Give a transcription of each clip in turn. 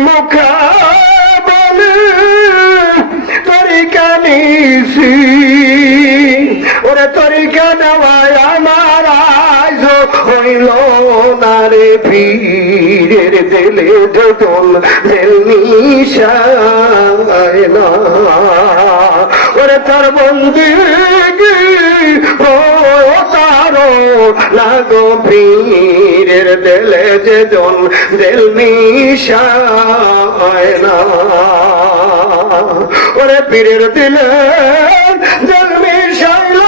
মুখাবলে তরিকা নিছি ওরে তরিকা নেওয়ায় আমার আজ হইল না রে পীরের দিলে যতন নিশায় না ওরে তার বন্দিগি ও তার লাগো পীরের দিলে যতন দিল নিশায় না ওরে পীরের দিলে দিল নিশাইল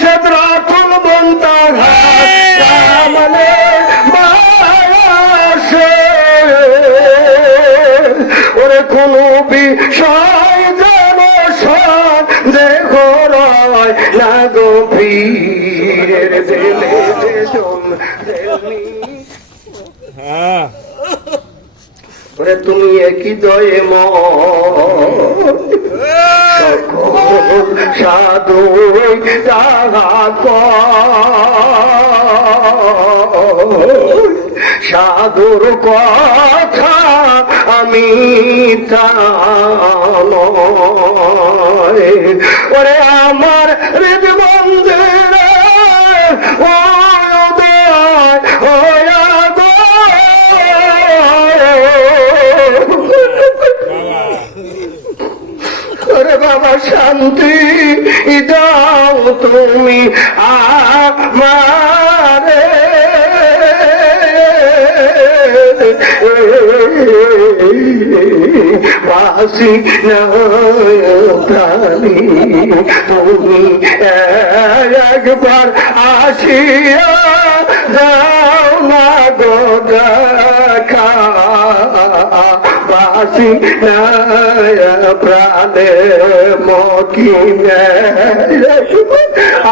সেদ্রাতুল মুনতাহা সামনে মায়াসে ওরে কোনো বিষয় যেন সন্দেহ রয় না গো পীরের দিলে যেজন ওরে তুমি একই দয়ে সকল সাধু সাধুর কথা আমি ওরে আমার হৃদ মন্দিরে বাবা শান্তি দাও তুমি আমারে বাসি না প্রাণী তুমি একবার আসিয়া দাও না গো দেখা বাসি না প্রাণে মকিনে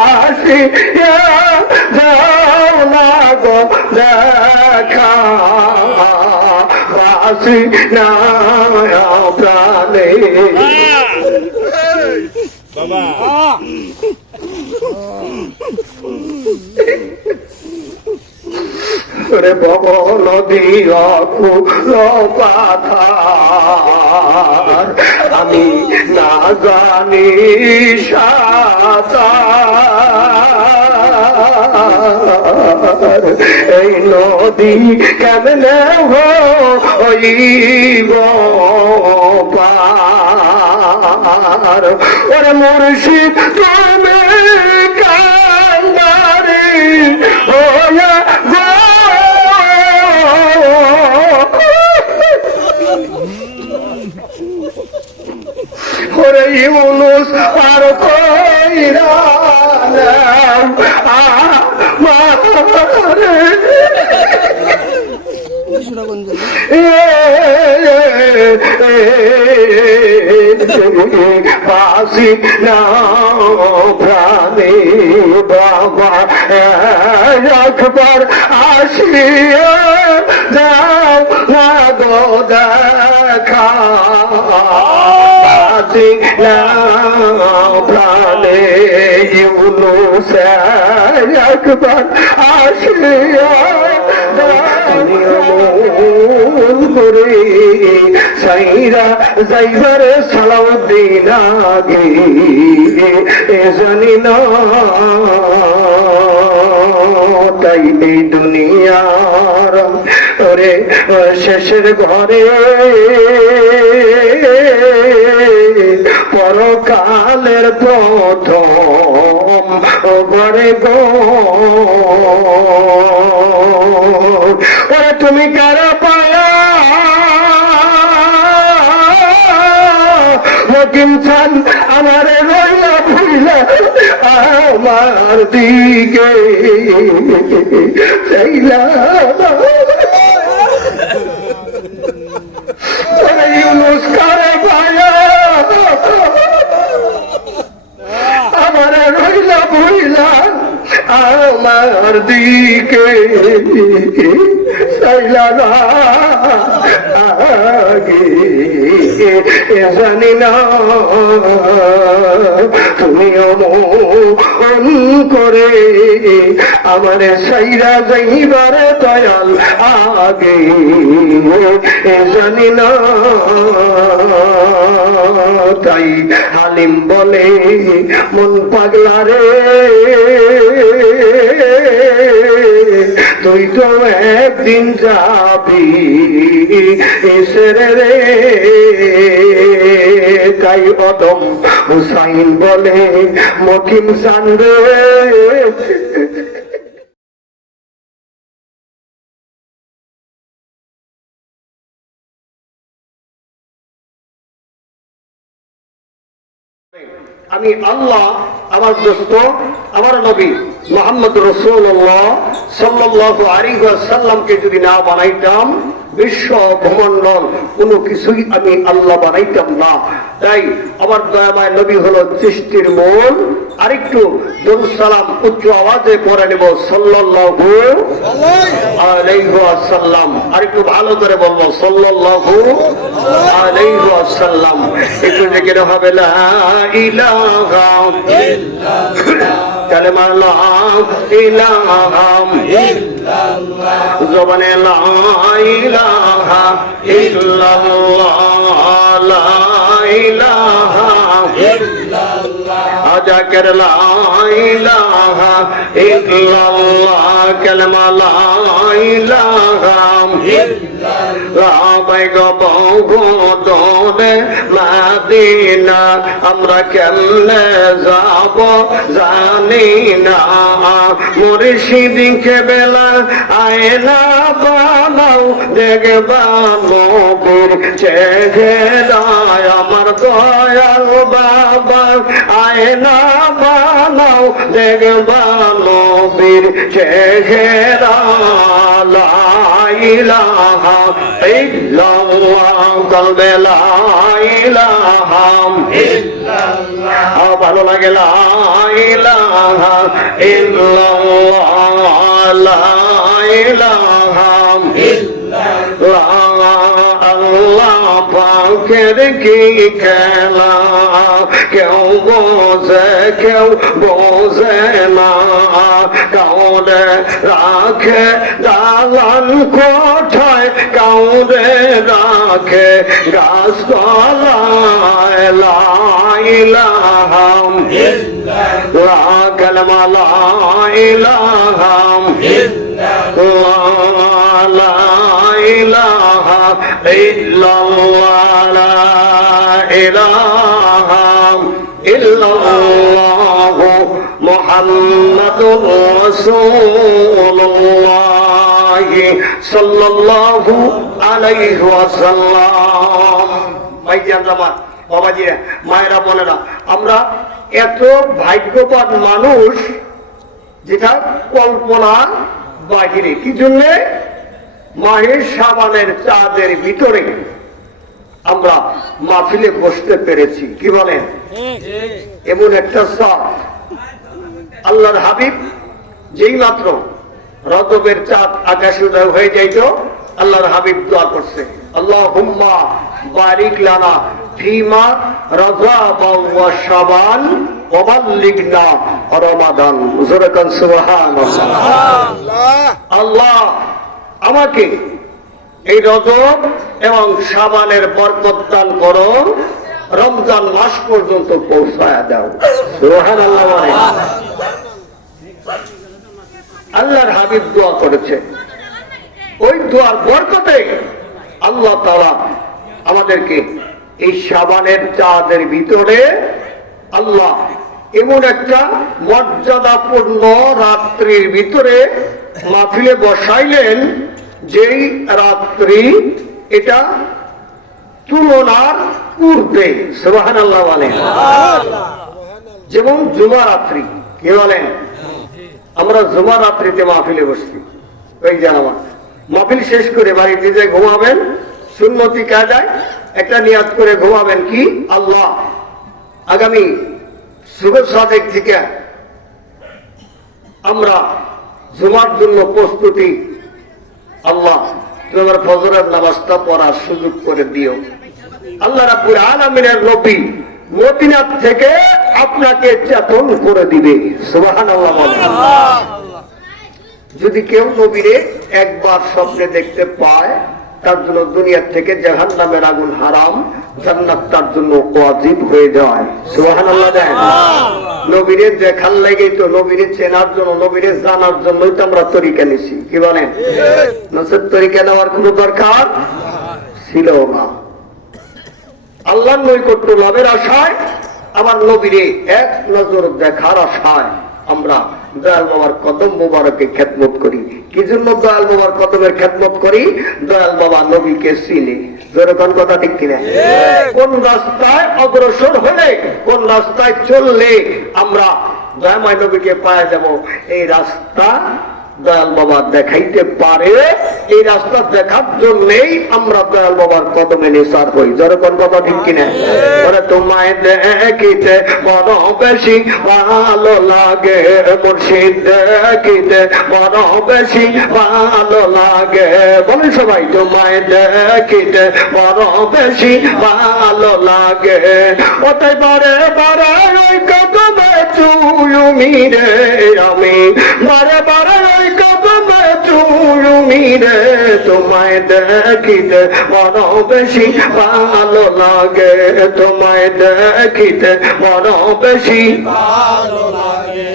আসিয়া দাও না গো দেখা বাসি না প্রাণে বাবা রে বব নদী কথা আমি না জানি সাঁতার এই নদী কেমনে হইব পার ওরে মুর্শিদ তুমি কান্দারি ওয়া ওরে ইউনুস আর কইরা মারে বাসি না প্রাণী বাবা একবার আসিয়া যাও না গো দেখা বাসি না প্রাণে ইউনুস একবার আসিয়া সাইরা যাইবার সালাউদ্দিন আগে জানি না তাই এই দুনিয়ার ওরে শেষের ঘরে পরকালের প্রথম ঘরে গো ওরে তুমি কারা পায়া মকিম চান আমার রইলা ভুইলা আমার দিকে চাইলা ইউনুস কারা পায়া আমার রইলা ভুইলা আমার দিকে চাইলা না আগে জানি না তুমি কখন করে আমারে সাইরা যাইবারে দয়াল আগে জানি না। তাই হালিম বলে মন পাগলা রে, তুই তো একদিন যাবি রে। তাই অদম হুসাইন বলে মকিম চান রে। আমি আল্লাহ আমার দোস্ত আমার নবী মুহাম্মদ রাসূলুল্লাহ সাল্লাল্লাহু আলাইহি ওয়াসাল্লামকে যদি না বানাইতাম, বিশ্ব ভূমণ্ডল কোনো কিছুই আমি আল্লাহ বানাইতাম না। তাই আমার দয়াময় নবী হলো সৃষ্টির মূল। আরেকটু দরুদ সালাম উচ্চ আওয়াজে পড়ে নেব, সাল্লাল্লাহু আলাইহি ওয়াসাল্লাম। আরেকটু ভালো করে বলবো, সাল্লাল্লাহু আলাইহি ওয়াসাল্লাম। একটু জিকির হবে লা ইলাহা ইল্লাল্লাহ, কালেমা লা ইলাহা ইল্লাল্লাহ, জবানে লা ইলাহা ইল্লাল্লাহ, লা ইলাহা ইল্লাল্লাহ, আজাকের লা ইলাহা ইল্লাল্লাহ, কালেমা লা ইলাহা ইল্লাল্লাহ। মাদিনা আমরা কেমনে যাব জানি না, মুর্শিদকে বেলা আয়না বানাও দেখবা নবীর চেহারায়, আমার দয়াল বাবা আয়না বানাও দেখবা নবীর চেহারা। লা ইলাহা ইল্লাল্লাহ, কলবে লা ইলাহা ইল্লাল্লাহ, ভালো লাগে লা ইলাহা ইল্লাল্লাহ, লা ইলাহা ইল্লাল্লাহ। আল্লাহ পাকের কি খেলা, কেউ বোঝে কেউ বোঝে না, কাউরে রাখে দালান কোঠায়, কাউরে রাখে গাছ গলায়। লা ইলাহা ইল্লাল্লাহ, কালেমা লা ইলাহা ইল্লাল্লাহ, লা ইলাহা ইল্লাল্লাহ, লা ইলাহা ইল্লাল্লাহ, মুহাম্মাদুর রাসূলুল্লাহ সাল্লাল্লাহু আলাইহি ওয়াসাল্লাম। ভাইজান আমার বাবাজিরা, মায়েরা বোনেরা, আমরা এত ভাগ্যবান মানুষ যেটা কল্পনার বাহিরে। কি জন্যে? মাহের শাবানের চাঁদের ভিতরে আমরা মাহফিলে বসতে পেরেছি। কি বলেন? এমন একটা চাঁদ, আল্লাহর হাবিব যেই মাত্র রজবের চাঁদ আকাশে উদয় হয়ে যাইত, আল্লাহর হাবিব দোয়া করছে, আল্লাহুম্মা বারিক লানা ফিমা রজব ওয়া শাবান ওয়া বাল্লিগনা রমাদান। জোরে সুবহানাল্লাহ। আল্লাহ আমাকে এই রজব এবং শাবানের বরকত দান করো, রমজান মাস পর্যন্ত পৌঁছায়া দাও। সুবহানাল্লাহ। আল্লাহর হাবিব দোয়া করেছে, ওই দোয়ার বরকতে আল্লাহ তাআলা আমাদেরকে এই শাবানের চাঁদের ভিতরে আল্লাহ এমন একটা মর্যাদাপূর্ণ রাত্রির ভিতরে মাহফিলে বসাইলেন, যেই রাত্রি এটা তুলনার পূর্বে। সুবহানাল্লাহ বলেন। যেমন জুমা রাত্রি, কি বলেন? আমরা জুমা রাত্রিতে মাহফিলে বসছি। ওই জানামা মাহফিল শেষ করে বাড়িতে যে ঘুমাবেন, সুন্নতি কায়দায় একটা নিয়াত করে ঘুমাবেন, কি আল্লাহ আগামী শুভ সাদেক থেকে আমরা জুমার জন্য প্রস্তুতি, আল্লাহ তুমি আমার ফজরের নামাজটা পড়ার সুযোগ করে দিও। আল্লাহ রাব্বুল আলামিনের নবী মদিনা থেকে আপনাকে চেতন করে দিবে। সুবহানাল্লাহ বলেন। যদি কেউ নবীরে একবার স্বপ্নে দেখতে পায় তার জন্য দুনিয়ার থেকে জাহান্নামের আগুন হারাম, জান্নাত তার জন্য ওয়াজিব হয়ে যায়। সুবহানাল্লাহ দেন। নবীরে দেখার লাগেই তো, নবীরে চেনার জন্য, নবীরে জানার জন্যই তো আমরা তরিকা নিছি। কি বলেন? নসের তরিকা নেওয়ার কোনো দরকার ছিল না। আল্লাহর নৈকট্য লাভের আশায়, আবার নবীরে এক নজর দেখার আশায় আমরা দয়াল বাবার কদম মোবারকে খেদমত করি। কি জন্য দয়াল বাবার কদমের খেদমত করি? দয়াল বাবা নবীকে চিনি। যেরকম কথা ঠিক কিনা? কোন রাস্তায় অগ্রসর হলে, কোন রাস্তায় চললে আমরা দয়াময় নবীকে পাওয়া যাব, এই রাস্তা দয়াল বাবা দেখাইতে পারে। এই রাস্তা দেখার জন্যই আমরা দয়াল বাবার কদমে নিসার হই। যেরকম কথা ঠিক কিনা? ওরে তোমায় দেখিতে বড় বেশি ভালো লাগে, মুর্শিদ দেখিতে বড় বেশি ভালো লাগে। বলেন সবাই, তোমায় দেখিতে বড় বেশি ভালো লাগে। ওটাই বারে বারে ওই কদমে চুলুমি রে আমি, বারে বারে ওই কদমে চুলুমি রে। তোমায় দেখিতে বড় বেশি ভালো লাগে, তোমায় দেখিতে বড় বেশি ভালো লাগে।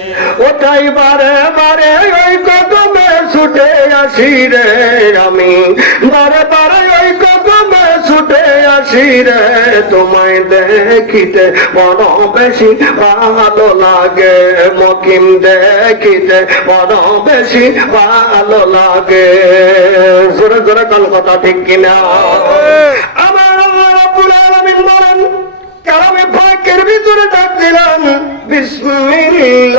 ওটাই বারে বারে ওই কদমে ছুটে আসি রে আমি, বারে বারে ওই কদমে ছুটে আসি রে। তোমায় দেখিতে বড় বেশি ভালো লাগে, মকিম দেখিতে বড় বেশি ভালো লাগে। জোরে জোরে কোন কথা ঠিক কিনা? আমার আল্লাহ রাব্বুল আলামিন বলেন, কালামে পাকের ভিতরে ডাক দিলাম, বিসমিল্লাহির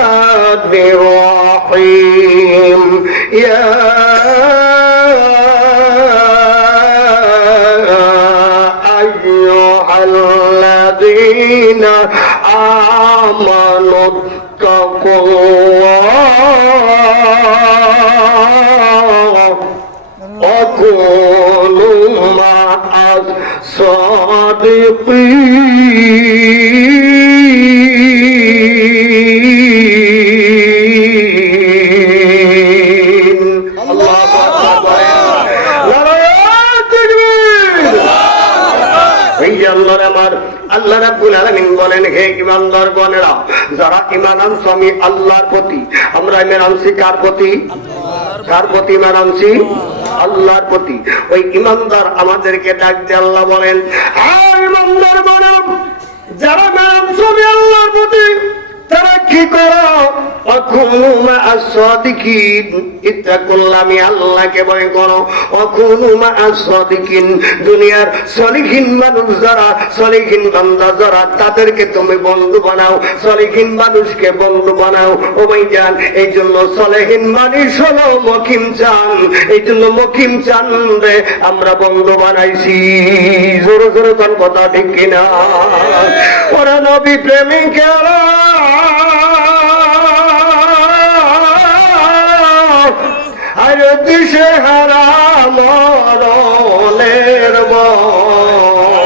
রাহমানির রাহিম। ইয়া আইয়ুহাল্লাযীনা আমানু তাকুল্লাহ ওয়া কুনু মা'আস সাদিকিন। আল্লাহু আকবার। নারায়ে তাকবীর। এই আল্লাহর আমার আল্লাহ রাব্বুল আলামিন বলেন, হে ঈমানদারগণেরা, যারা ঈমান আনছো আমি আল্লাহর প্রতি। আমরা ঈমান আনছি কার প্রতি? কার প্রতি ঈমান আনছি? আল্লাহর প্রতি। ওই ঈমানদার আমাদেরকে ডাক দিয়ে আল্লাহ বলেন, আর ঈমানদারগণেরা, যারা ঈমান আনছো আমি আল্লাহর প্রতি, তারা কি করো? অকুনু মা'আস সাদিকিন, ইত্তাকুল্লাহ, আমি আল্লাহকে ভয় করো। অকুনু মা'আস সাদিকিন, দুনিয়ার সলিহিন মানুষ যারা, সলিহিন বান্দা যারা, তাদেরকে তুমি বন্ধু বানাও, সলিহিন মানুষকে বন্ধু বানাও। ও ভাইজান, এই জন্য সলিহিন মানুষ হলো মকিম চান, এই জন্য মকিম চান রে আমরা বন্ধু বানাইছি। জোরে জোরে কোন কথা ঠিক কিনা? ওরা নবী প্রেমিকেরা, আর দিশে হারা মরণের ভয়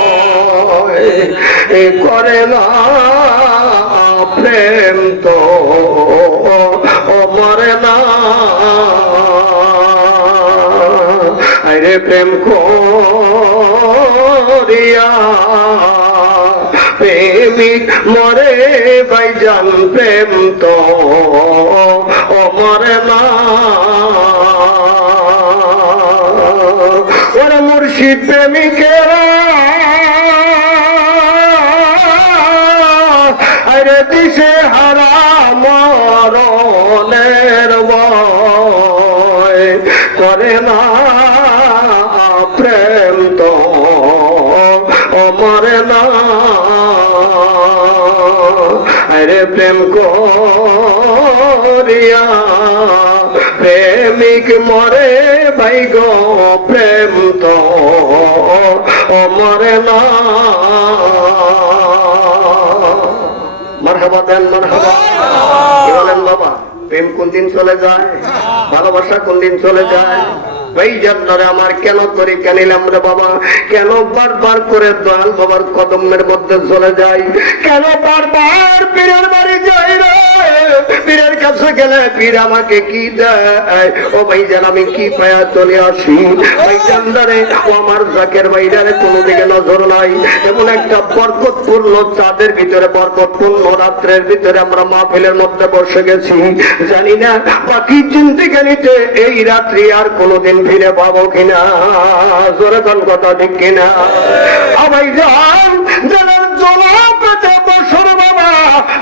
করে না প্রেম তো মরে না। আরে প্রেম করিয়া প্রেমিক মরে ভাইজান, প্রেম তো মরে না। ওরে মুর্শিদ প্রেমিকেরা, আরে দিশে হারা মরণের ভয় করে না প্রেম তো মরে না। আরে প্রেম করিয়া প্রেমিক মরে ভাই গো, প্রেম তো মরে না। মারহাবা দেন, মারহাবা। কি বলেন বাবা? প্রেম কোন দিন চলে যায়? ভালোবাসা কোন দিন চলে যায়? ওই জান্নারে আমার কেন করে কেনিলাম রে বাবা, কেন বারবার করে দয়াল বাবার কদমের মধ্যে চলে যাই, কেন বারবার পীরের বাড়ি যাই রে, পীরের কাছে গেলে পীর আমাকে কি দেয়, ও ভাইজান আমি কি পায়া চলে আসি। ওই জান্নারে ও আমার জাকের ভাইরারে কোনো দিকে নজর নাই। এমন একটা বরকতপূর্ণ চাঁদের ভিতরে, বরকতপূর্ণ রাত্রের ভিতরে আমরা মাহফিলের মধ্যে বসে গেছি, জানি না বাকি জিন্দেগানিতে এই রাত্রি আর কোনোদিন ফিরে পাবো কিনা। জোরে কোন কথা ঠিক কিনা? ভাই যান জানার জলা পেতে বসর বাবা,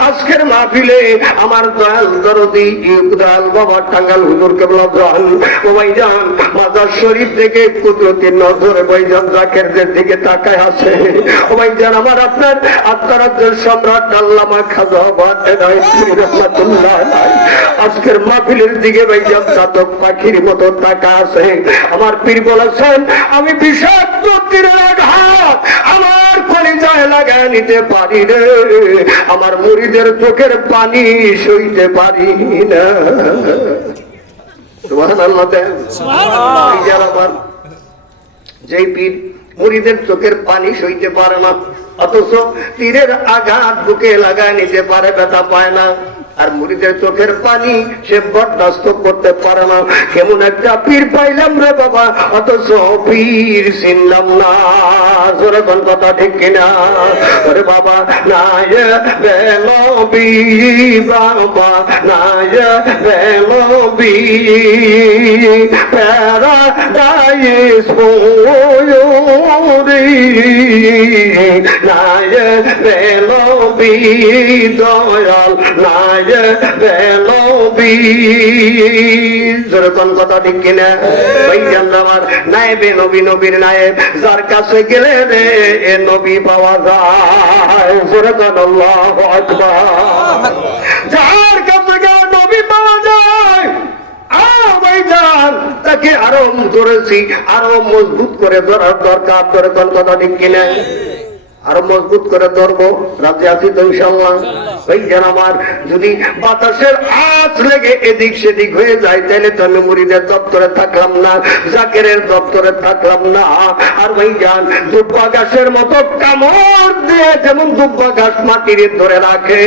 আজকের মাহফিলে আমার দয়াল দরদি দয়াল বাবা টাঙ্গাল হুজুর কেবলা জান ও ভাই যান মাজার শরীফ থেকে কুদরতি নজরে ভাইজান জাকেরদের দিকে তাকায় আছে। ও ভাই যান আমার আপনার আত্মারাজ্যের সম্রাট আল্লামা খাজা রহমাতুল্লাহ আজকের মাহফিলের দিকে ভাইজান চাতক পাখির মতো তাকা আছে। আমার পীর বলেছেন আমি বিষাক্ত তীরের আঘাত আমার কলিজায় লাগায় নিতে পারি রে, আমার মুরিদের চোখের পানি সইতে পারি না। সুবহানাল্লাহ দেন। আমার যেই পীর মুরিদের চোখের পানি সইতে পারে না, অথচ তীরের আঘাত বুকে লাগায় নিতে পারে, ব্যথা পায় না, আর মুরিদের চোখের পানি সে বরদাস্ত করতে পারে না। কেমন একটা পীর পাইলাম রে বাবা, অথচ পীর চিনলাম না। জোরে কোন কথা ঠিক কিনা? ওরে বাবা নাই বেলবি বাবা নাই বেলবি প্যারাডাইস রে নাই বেলবি দয়াল নাই বেলবি। জোরে কোন কথা ঠিক কিনা? ওই জানলাম আমার নায়েবে নবী, নবীর নায়েব, যার কাছে গেলে রে এ নবী পাওয়া যায়। জোরে কোন আল্লাহু আকবার। যার কাছে গেলে নবী পাওয়া যায়, তাকে আরো ধরেছি, আরো মজবুত করে ধরার দরকার। ধরে কোন কথা ঠিক কিনা? আরো মজবুত করে ধরবো, রাজি আছি তো ইনশাআল্লাহ? ওই যেন আমার যদি বাতাসের আঁচ লেগে এদিক সেদিক হয়ে যায়, তাহলে তো আমি মুরিদের দপ্তরে থাকলাম না, জাকেরের দপ্তরে থাকলাম না। আর ভাই যান দুব্বা গাছের মতো কামড় দিয়ে যেমন দুব্বা গাছ মাটির ধরে রাখে,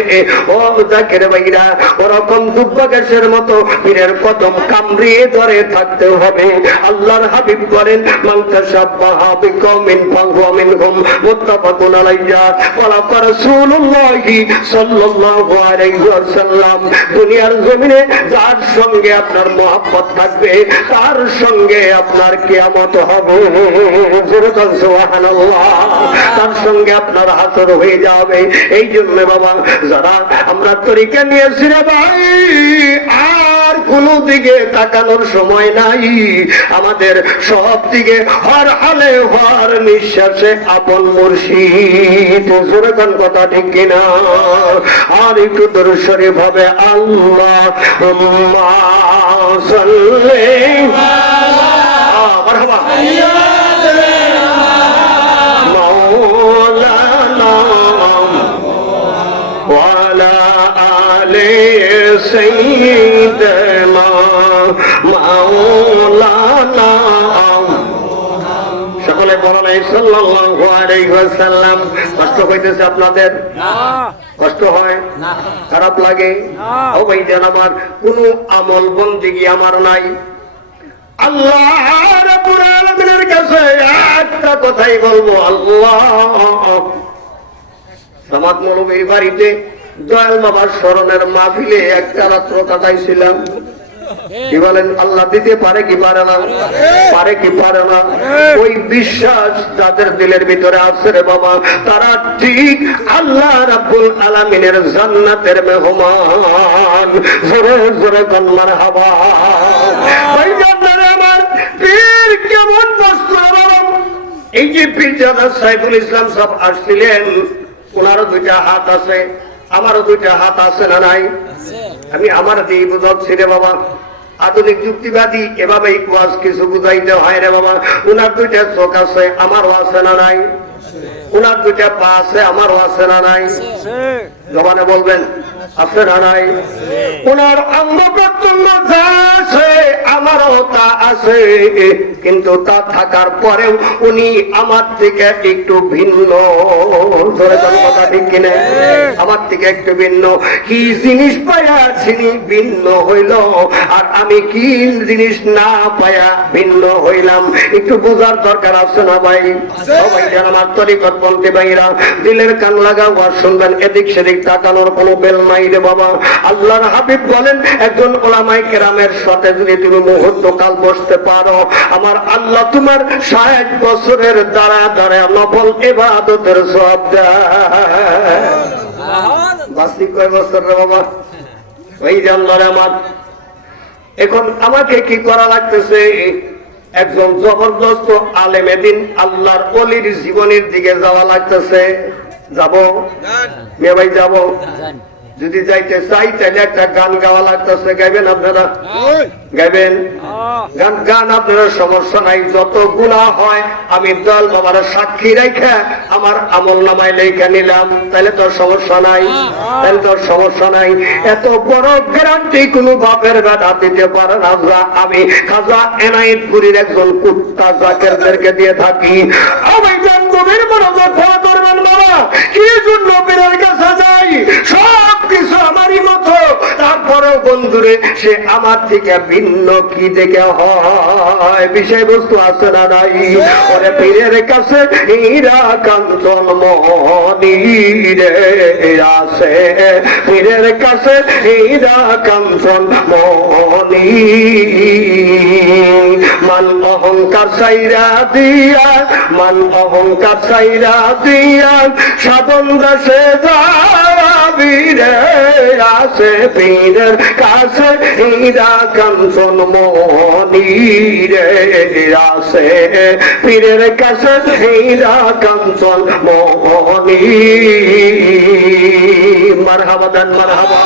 ও জাকের ভাইরা ওরকম দুব্বা গাছের মতো পীরের কদম কামড়িয়ে ধরে থাকতে হবে। আল্লাহর হাবিব করেন মান তাশাব্বাহা বিকওমিন ফাহুয়া মিনহুম, মুত্তাফাকুন আলাইহি। ওয়া রাসূলুল্লাহি সাল্লাল্লাহু আলাইহি ওয়াসাল্লাম দুনিয়ার জমিনে যার সঙ্গে আপনার মহব্বত থাকবে, তার সঙ্গে আপনার কিয়ামত হবে। জোরে বল সুবহানাল্লাহ। তার সঙ্গে আপনার হাসর হয়ে যাবে। এই জন্য বাবা যারা আমরা তরিকা নিয়েছি রে ভাই, আর কোন দিকে তাকানোর সময় নাই। আমাদের সব দিকে হর হালে হর নিঃশ্বাসে আপন মুর্শিদ। জোরে কোন কথা ঠিক কিনা? আর একটু দরুদ শরীফ ভাবে আল্লাহুম্মা সাল্লি মারহাবা মাওলানা ওয়া আলা আলি সাইয়্যিদিনা মাওলানা। সকলে বলেন সাল্লাল্লাহু আলাইহি ওয়াসাল্লাম। কষ্ট হইতেছে আপনাদের? না। কষ্ট হয় না? খারাপ লাগে? ও ভাই জান আমার কোন আমল বন্দেগী আমার নাই। আল্লাহ রাব্বুল আলামিনের কাছে একটা কথাই বলবো, আল্লাহ সামাদ মৌলভীর বাড়িতে দয়াল বাবার স্মরণের মাহফিলে একটা রাত্র কাটাইছিলাম। কি বলেন? আল্লাহ দিতে পারে কি পারে না? পারে কি পারে না? ওই বিশ্বাস যাদের দিলের ভিতরে আছে রে বাবা, তারা ঠিক আল্লাহ রাব্বুল আলামিনের জান্নাতের মেহমান। জোরে জোরে কোন মারহাবা। ওই জান্নাতে আমার পীর কেমন বস্তু বাবা। এই যে পীরজাদা সাইফুল ইসলাম সব আসছিলেন, ওনারও দুইটা হাত আছে, আমারও দুইটা হাত আছে না নাই? আমি আমার দিয়ে বুঝাচ্ছি রে বাবা। আধুনিক যুক্তিবাদী এভাবেই ওয়াজ কিছু বুঝাইতে হয় রে বাবা। উনার দুইটা চোখ আছে, আমারও আছে না নাই? উনার দুইটা পা আছে, আমারও আছে না নাই? জবানে বলবেন আছে না নাই? উনার অঙ্গ প্রত্যঙ্গ যা আছে আমারও ক্ষমতা আছে, কিন্তু তা থাকার পরেও উনি আমার থেকে একটু ভিন্ন। ধরে কোন কথা ঠিক কিনা? আমার থেকে একটু ভিন্ন। কি জিনিস পায়া তিনি ভিন্ন হইল, আর আমি কি জিনিস না পায়া ভিন্ন হইলাম, একটু বোঝার দরকার আছে না ভাই? সবাই যেন আমার তরিকত বলতে ভাইরা দিলের কান লাগা ওয়াজ শুনবেন, এদিক সেদিক তাকানোর কোনো বেল নাই রে বাবা। আল্লাহর হাবিব বলেন, একজন ওলামায়ে কেরামের সাথে যদি তুমি মুহূর্ত কাল বসতে পারো, আমার আল্লাহ তোমার 60 বছরের দ্বারা দ্বারা নফল ইবাদতের সওয়াব দেয়। বাসি কয় বছর রে বাবা? ওই যে আল্লাহর আমার। এখন আমাকে কি করা লাগতেছে? একজন জবরদস্ত আলেমে দিন আল্লাহর ওলির জীবনের দিকে যাওয়া লাগতেছে। যাব মেয়ে ভাই, যাব। যদি যাইতে চাই তাহলে একটা গান গাওয়া লাগতেছে। গাইবেন আপনারা? গাইবেন গান? গান আপনারা সমস্যা নাই। যত গুনাহ হয় আমি দল বাবার সাক্ষী রেখে আমার আমল নামায় লেখা নিলাম, তাহলে তোর সমস্যা নাই, তাহলে তোর সমস্যা নাই। এত বড় গ্যারান্টি কোনো বাপের বেটা দিতে পারে না। আমি খাজা এনায়েতপুরীর একজন কুত্তা জাকেরদেরকে দিয়ে থাকি। আমি জান গভীর মনোযোগ ফলো করবেন বাবা। কি জন্য পীরের কাছে যাই? সব কিছু আমারই মতো, তারপরেও বন্ধুরে সে আমার থেকে ভিন্ন কি দেখে হয়? বিষয়বস্তু আছে না নাই? ওরে পীরের কাছে হীরা কাঞ্চন মণি রে আছে, পীরের কাছে হীরা কাঞ্চন মণি। মান অহংকার সাইরা দিয়া, মান অহংকার সাইরা দিয়া সাধন দাসে যাবি রে আছে, পীরের কাছে হীরা কাঞ্চন মণি রে আছে, পীরের কাছে হীরা কাঞ্চন মণি। মারহাবা দেন, মারহাবা।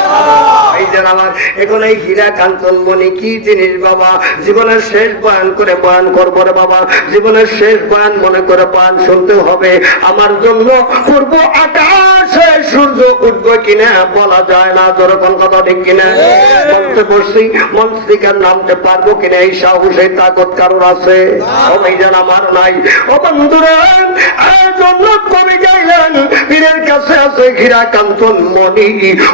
এই যে আমার এখন এই হীরা কাঞ্চন মণি কি জিনিস বাবা? জীবনের শেষ বয়ান করে বয়ান করবো রে বাবা। জীবনের শেষ বয়ান মনে করে বয়ান শুনতে হবে। আমার জন্য পূর্ব আকাশে সূর্য উঠবে কিনা বলা যায় না। যেরকম কথা ঠিক কিনা? বলতে বসছি, মঞ্চ থেকে নামতে পারবো কিনা এই সাহস এই তাকত কারোর আছে? এই যেন আমার নাই। ও বন্ধুরা, এই জন্য কবি গাইলেন, পীরের কাছে আছে হীরা কাঞ্চন মণি।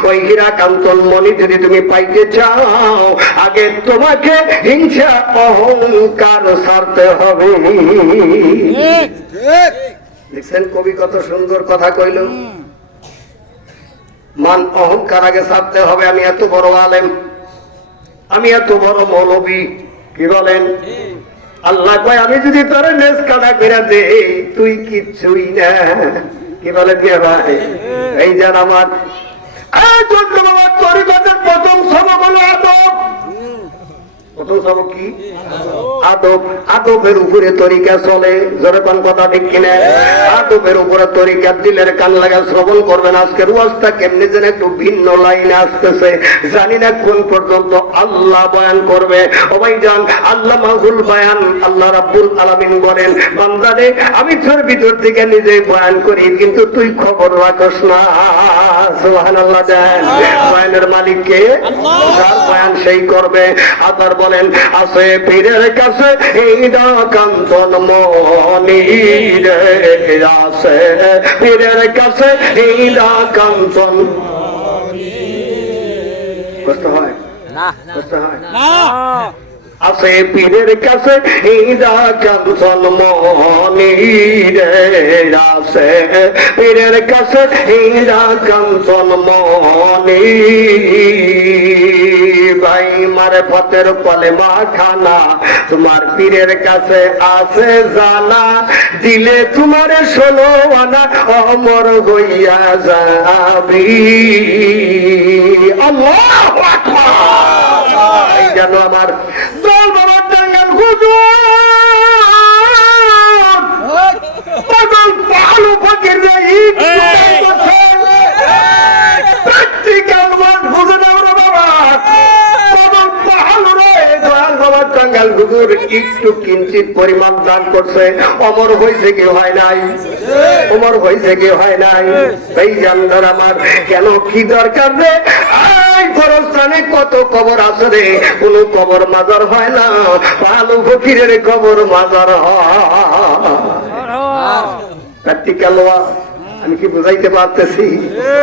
ওই হীরা কাঞ্চন মণি যদি তুমি পাইতে চাও, আগে তোমাকে হিংসা অহংকার ছাড়তে হবে। দেখছেন কবি কত সুন্দর কথা কইল? মান অহংকার আগে ছাড়তে হবে। আমি এত বড় আলেম, আমি এত বড় মৌলবী, কি বলেন? আল্লাহ কয়, আমি যদি তোর নেজ কাটা করে দেই তুই কিচ্ছুই না। কি বলে দিয়ে ভাই? এই যান আমার তরিকতের প্রথম সবক হলো আদব। প্রথম সবক কি? আদব। আদবের উপরে তরিকা চলে। জোরে কোন কথা ঠিক কিনা? আদবের উপরে তরিকা। দিলের কান লাগা শ্রবণ করবেন। আজকের ওয়াজটা কেমনি যেন একটু ভিন্ন লাইনে আসতেছে, জানি না কোন পর্যন্ত আল্লাহ বয়ান করবে। ও ভাইজান, আল্লাহ মাহুল বয়ান আল্লাহ রাব্বুল আলামিন বলেন, বান্দারে আমি তোর ভিতর থেকে নিজে বয়ান করি, কিন্তু তুই খবর রাখস না। সুবহানাল্লাহ। বয়ানের মালিক কে? যার বয়ান সেই করবে। আবার বলেন, আছে পীরের কাছে হীরা কাঞ্চন মণি রে আছে, পীরের কাছে হীরা কাঞ্চন। কষ্ট হয় না? কষ্ট হয় না? আছে পীরের কাছে হীরা কাঞ্চন মণি রে আছে, পীরের কাছে হীরা কাঞ্চন মণি। ভাই মারে পথের কলেমা খানা তোমার পীরের কাছে আছে জানা, দিলে তোমার 16 আনা অমর হইয়া যাবি। আল্লাহু আকবার। এই যেন আমার দল বাবার টাঙ্গাল হুজুর পাগল পালু ফকির রে প্র্যাকটিক্যাল ওয়ার্ড বুঝে নাও রে বাবা। পাগল পালু রে দল বাবার টাঙ্গাল টাঙ্গাইল হুজুর একটু কিঞ্চিত পরিমাণ দান করছে, অমর হয়েছে কি হয় নাই? অমর হয়েছে কি হয় নাই? এই জানদার আমার কেন কি দরকার রে? এই গোরস্থানে কত কবর আছে রে, কোন কবর মাজার হয় না, ভালো ফকিরের কবর মাজার হয়। প্র্যাকটিক্যাল আমি কি বুঝাইতে পারতেছি?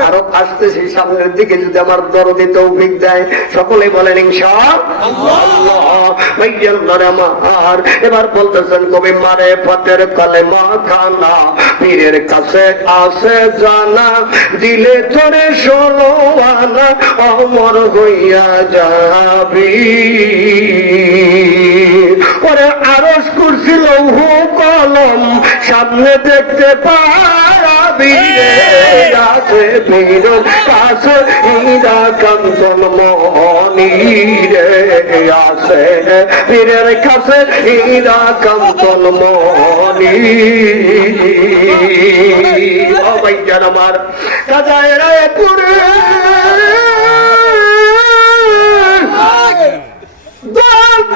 আরো আসতেছি সামনের দিকে, যদি আমার দরদে তৌফিক দেয় সকলে বলেন ইনশাআল্লাহ। আমার এবার বলতেছেন কবি মারে ফতের কালেমা খানা, পীরের কাছে আসে জানা, দিলে তোরে ষোলো আনা, অমর হইয়া যাবি। পরে আরশ কুরসি লৌহ কলম সামনে দেখতে পাবি রে, আছে পীর কাছে হীরা কাঞ্চন মণি রে, আছে পীরের কাছে হীরা কাঞ্চন মণি। ও ভাইজান আমার কাজায় রায়পুরে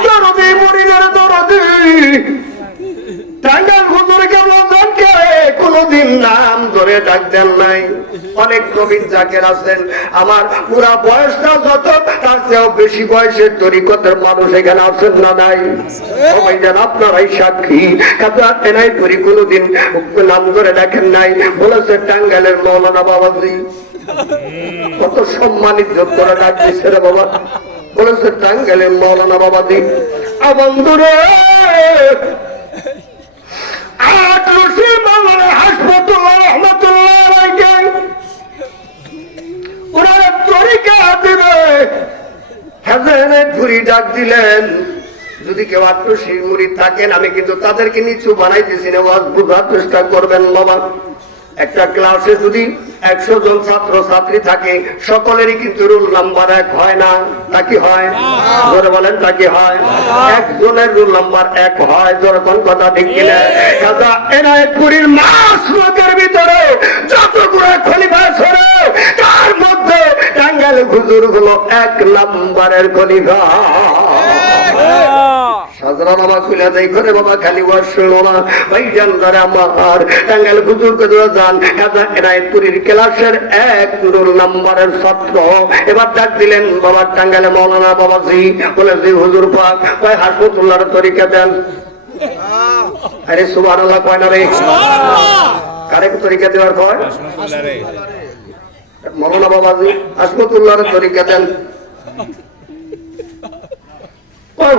দরদি মুড়িদের দরদি টাঙ্গাইল হুজুরকে লোকজনকে কোনদিন নাম ধরে ডাকতেন নাই। অনেক নবীন জাকের আছেন, আমার পুরা বয়সটা যত তার চেয়েও বেশি বয়সের তরিকতের মানুষ এখানে আছেন না নাই? সবাই যেন আপনারাই সাক্ষী। কাজা এনাই তরি কোনদিন নাম ধরে ডাকেন নাই। বলেছে টাঙ্গাইলের মৌলানা বাবাজি, কত সম্মানিত করে ডাক দিচ্ছে রে বাবা। বলেছে টাঙ্গাইলের মৌলানা বাবাজি, বন্ধুরে ডাক দিলেন, যদি কেউ আত্মশীল মুরিদ থাকেন, আমি কিন্তু তাদেরকে নিচু বানাইতেছি না, বোঝার চেষ্টা করবেন বাবা। একটা ক্লাসে যদি 100 জন ছাত্র ছাত্রী থাকে, সকলেরই কিন্তু রোল নাম্বার 1 হয় না, তা কি হয়? ধরে বলেন তা কি হয়? একজনের রোল নাম্বার 1 হয়। যখন কথা ঠিক কিনা? কাজা এনায়েতপুরীর মাস লোকের ভিতরে যতগুলো খলিফা ছিল, তার মধ্যে টাঙ্গাইল হুজুর হলো 1 নাম্বারের খলিফা। সাজরা বাবা খুলে দেয় করে বাবা, খালি ওয়াজ শুনো না ভাই জান। ধরে আমার টাঙ্গাইল হুজুরকে ধরে যান, এনায়েতপুরীর ক্লাসের 1 রোল নাম্বারের ছাত্র। এবার ডাক দিলেন বাবা টাঙ্গাইলে মৌলানা বাবাজি। বলে জি হুজুর পাক, ভাই হাসমতুল্লাহর তরিকা দেন। আরে সুবহানাল্লাহ কয় না রে? কারে তরিকা দেওয়ার কয়? মৌলানা বাবাজি হাসমতুল্লাহর তরিকা দেন।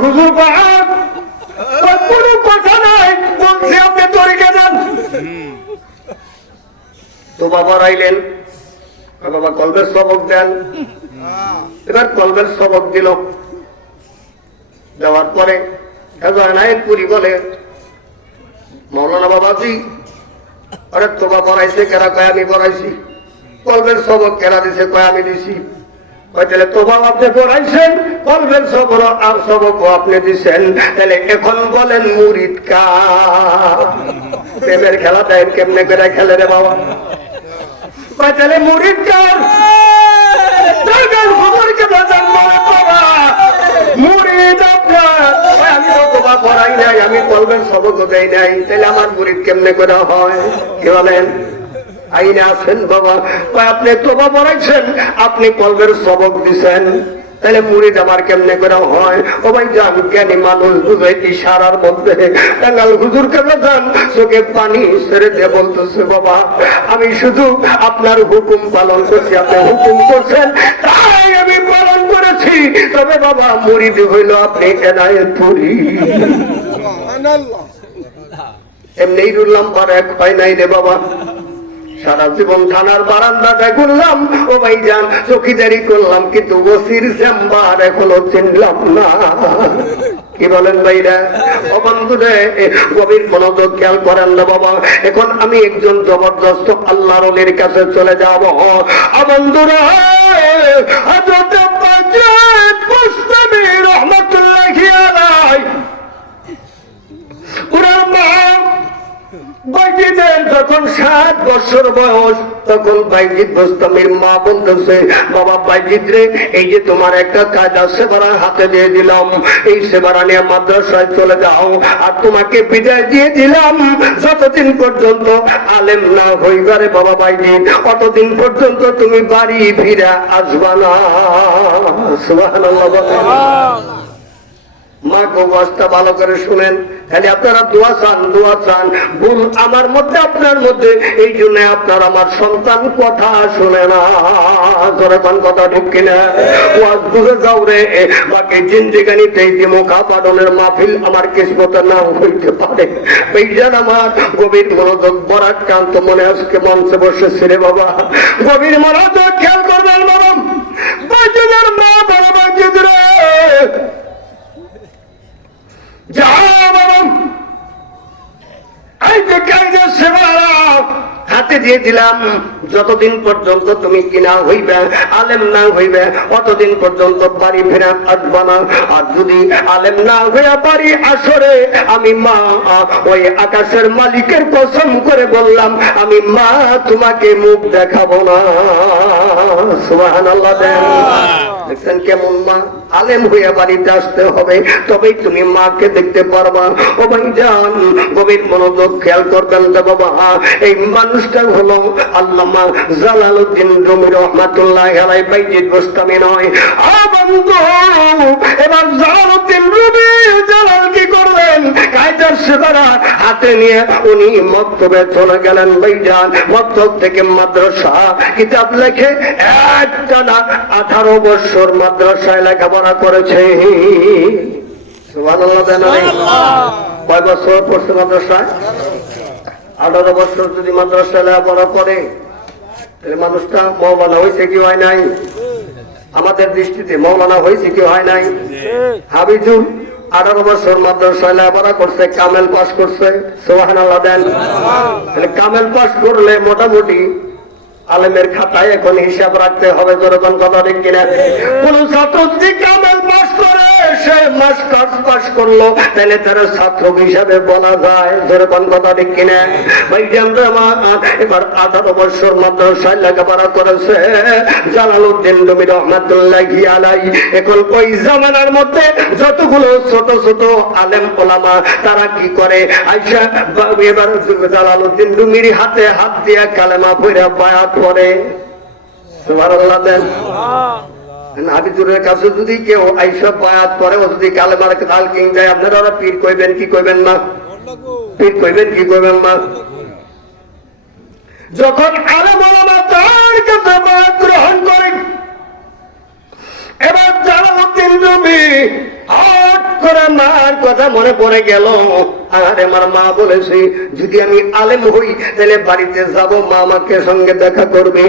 হুজুর পাক কোনো কথা নাই, বলছি আপনি তরিকা দেন। তো বাবা রাইলেন, বাবা কলবের সবক দেন। এবার কলবের সবক দিল। দেওয়ার পরে এনায়েতপুরী বলে, মৌলানা বাবাজি আরে তোবা পড়াইছে কেরা? কয় আমি পড়াইছি। কলবের সবক কেরা দিছে? কয় আমি দিছি। তাহলে তোবাও আপনি পড়াইছেন, কলবের সবর আর সবকও আপনি দিচ্ছেন, তাহলে এখন বলেন মুরিদ কার? প্রেমের খেলা দেয় কেমনে করে খেলে রে বাবা? তাহলে মুরিদ কার? মুরিদ আপনার। আমি তো তোবা পড়াই নাই, আমি কলবের সবকও দেই নাই, তাহলে আমার মুরিদ কেমনে করে হয়? কি বলেন? আইনে আছেন বাবা। আপনি তোবা পড়াইছেন, আপনি কলবের সবক দিছেন, তাহলে মুরিদ আমার কেমনে করে হয়? ও ভাই জান, জ্ঞানী মানুষ বুঝে ইশারার মধ্যে টাঙ্গাইল হুজুর কেন যান চোখে পানি ছেড়ে দিয়ে বলতেছে, বাবা আমি শুধু আপনার হুকুম পালন করছি, আপনি হুকুম করছেন তাই আমি পালন করেছি। তবে বাবা মুরিদ হইল আপনি এনায়েতপুরী। এমনি রুল নাম্বার 1 হয় নাই রে বাবা। সারা জীবন থানার বারান্দাটা ঘুরলাম, ও ভাইজান চৌকিদারি করলাম, কিন্তু ওসির চেম্বার এখনো চিনলাম না। কি বলেন ভাইরা? ও বন্ধুরে গভীর মনোযোগ খেয়াল করেন না বাবা। এখন আমি একজন জবরদস্ত আল্লাহর ওলির কাছে চলে যাব। ও বন্ধুরা, হযরত বাজেদ মুস্তামি রাহমাতুল্লাহি আলাইহি ওনার মা বাইজিদের যখন 7 বছর বয়স, তখন বাইজিদ গোস্তামির মা বলতেছে, বাবা বাইজিদ রে, এই যে তোমার একটা কায়দা সেবারা হাতে দিয়ে দিলাম, এই সেবারা নিয়ে মাদ্রাসায় চলে যাও, আর তোমাকে বিদায় দিয়ে দিলাম, যতদিন পর্যন্ত আলেম না হইবারে বাবা বাইজিদ, অতদিন পর্যন্ত তুমি বাড়ি ফিরে আসবা না। সুবহানাল্লাহ। মা গোবাসটা ভালো করে শুনেন, খালি আপনারা দোয়া চান, দোয়া চান, ভুল আমার মধ্যে আপনার মধ্যে, এই জন্য আপনার আমার সন্তান কথা শুনে না। যখন কথা ঠিক কিনা ওয়াজ বুঝে যাও রে, বাকি জিন্দেগানিতে এই যে মুখা পাডনের মাহফিল আমার কিসমতে না হইতে পারে। এইজন আমার গভীর মনোযোগ বরাক্রান্ত মনে আজকে মঞ্চে বসেছে রে বাবা, গভীর মনোযোগ খেয়াল করবেন বাবা। বাইজিদের মা বাবা বাইজিদ রে, হাতে দিয়ে দিলাম, যতদিন পর্যন্ত তুমি কিনা হইবে আলেম না হইবে অতদিন পর্যন্ত বাড়ি ফেরা আসবা না। আর যদি আলেম না হইয়া বাড়ি আসরে, আমি মা ওই আকাশের মালিকের কসম করে বললাম, আমি মা তোমাকে মুখ দেখাবো না। সুবহানাল্লাহ। দেখছেন কেমন মা? আলেম হইয়া বাড়িতে আসতে হবে, তবেই তুমি মাকে দেখতে পারবা। ও ভাইজান গভীর মনোযোগ খেয়াল করবেন তো বাবা। এই মানুষটা হলো আল্লামা জালালউদ্দিন রুমি রহমাতুল্লাহ আলাইহি, বাইজিদ গোস্তামি নয়। বন্ধু, এবার জালালউদ্দিন রুমি জালাল কি করলেন? কায়দার সেবারা হাতে নিয়ে উনি মক্তবে চলে গেলেন। ভাইজান মক্তব থেকে মাদ্রাসা কিতাব লেখে একটানা 18 বছর মাদ্রাসায় লেখাপড়া করেছে। সুবহানাল্লাহ। কয় বছর পড়ছে মাদ্রাসায়? 18 বছর যদি মাদ্রাসায় লেখাপড়া করে, তাহলে মানুষটা মৌলানা হয়েছে কি হয় নাই? আমাদের দৃষ্টিতে মৌলানা হয়েছে কি হয় নাই? হাবিজুল 18 বছর মাদ্রাসায় লেখাপড়া করছে, কামেল পাস করছে। সুবহানাল্লাহ দেন। তাহলে কামেল পাস করলে মোটামুটি আলেমের খাতায় এখন হিসাব রাখতে হবে। যখন কথা ঠিক কিনা? কোন ছাত্র যদি কামেল পাস করে, সে মাস্টার্স পাস করলো, তাহলে তার ছাত্র হিসাবে বলা যায়। যখন কথা ঠিক কিনা? ভাইজান এবার 18 বছর মাদ্রাসায় লেখাপড়া করেছে জালালউদ্দিন রুমি রহমাতুল্লাহি আলাইহি। এখন ওই জামানার মধ্যে যতগুলো ছোট ছোট আলেম ওলামা তারা কি করে, আইসা এবার জালালউদ্দিন রুমির হাতে হাত দিয়া কালেমা পড়ে বায়াত করে। সুবহানাল্লাহ দেন। হাবিজুরের কাছে যদি কেউ আইসা বায়াত করে, ও যদি কালেমার তালকিন যায়, আপনারা পীর কইবেন কি কইবেন না? পীর কইবেন কি কইবেন না? যখন আলেম ওলামা তার কাছে বায়াত গ্রহণ করে, এবার জালালউদ্দিন রুমি হঠাৎ করে মার কথা মনে পড়ে গেল। আরে আমার মা বলেছে যদি আমি আলেম হই তাহলে বাড়িতে যাব, মা আমাকে সঙ্গে দেখা করবে।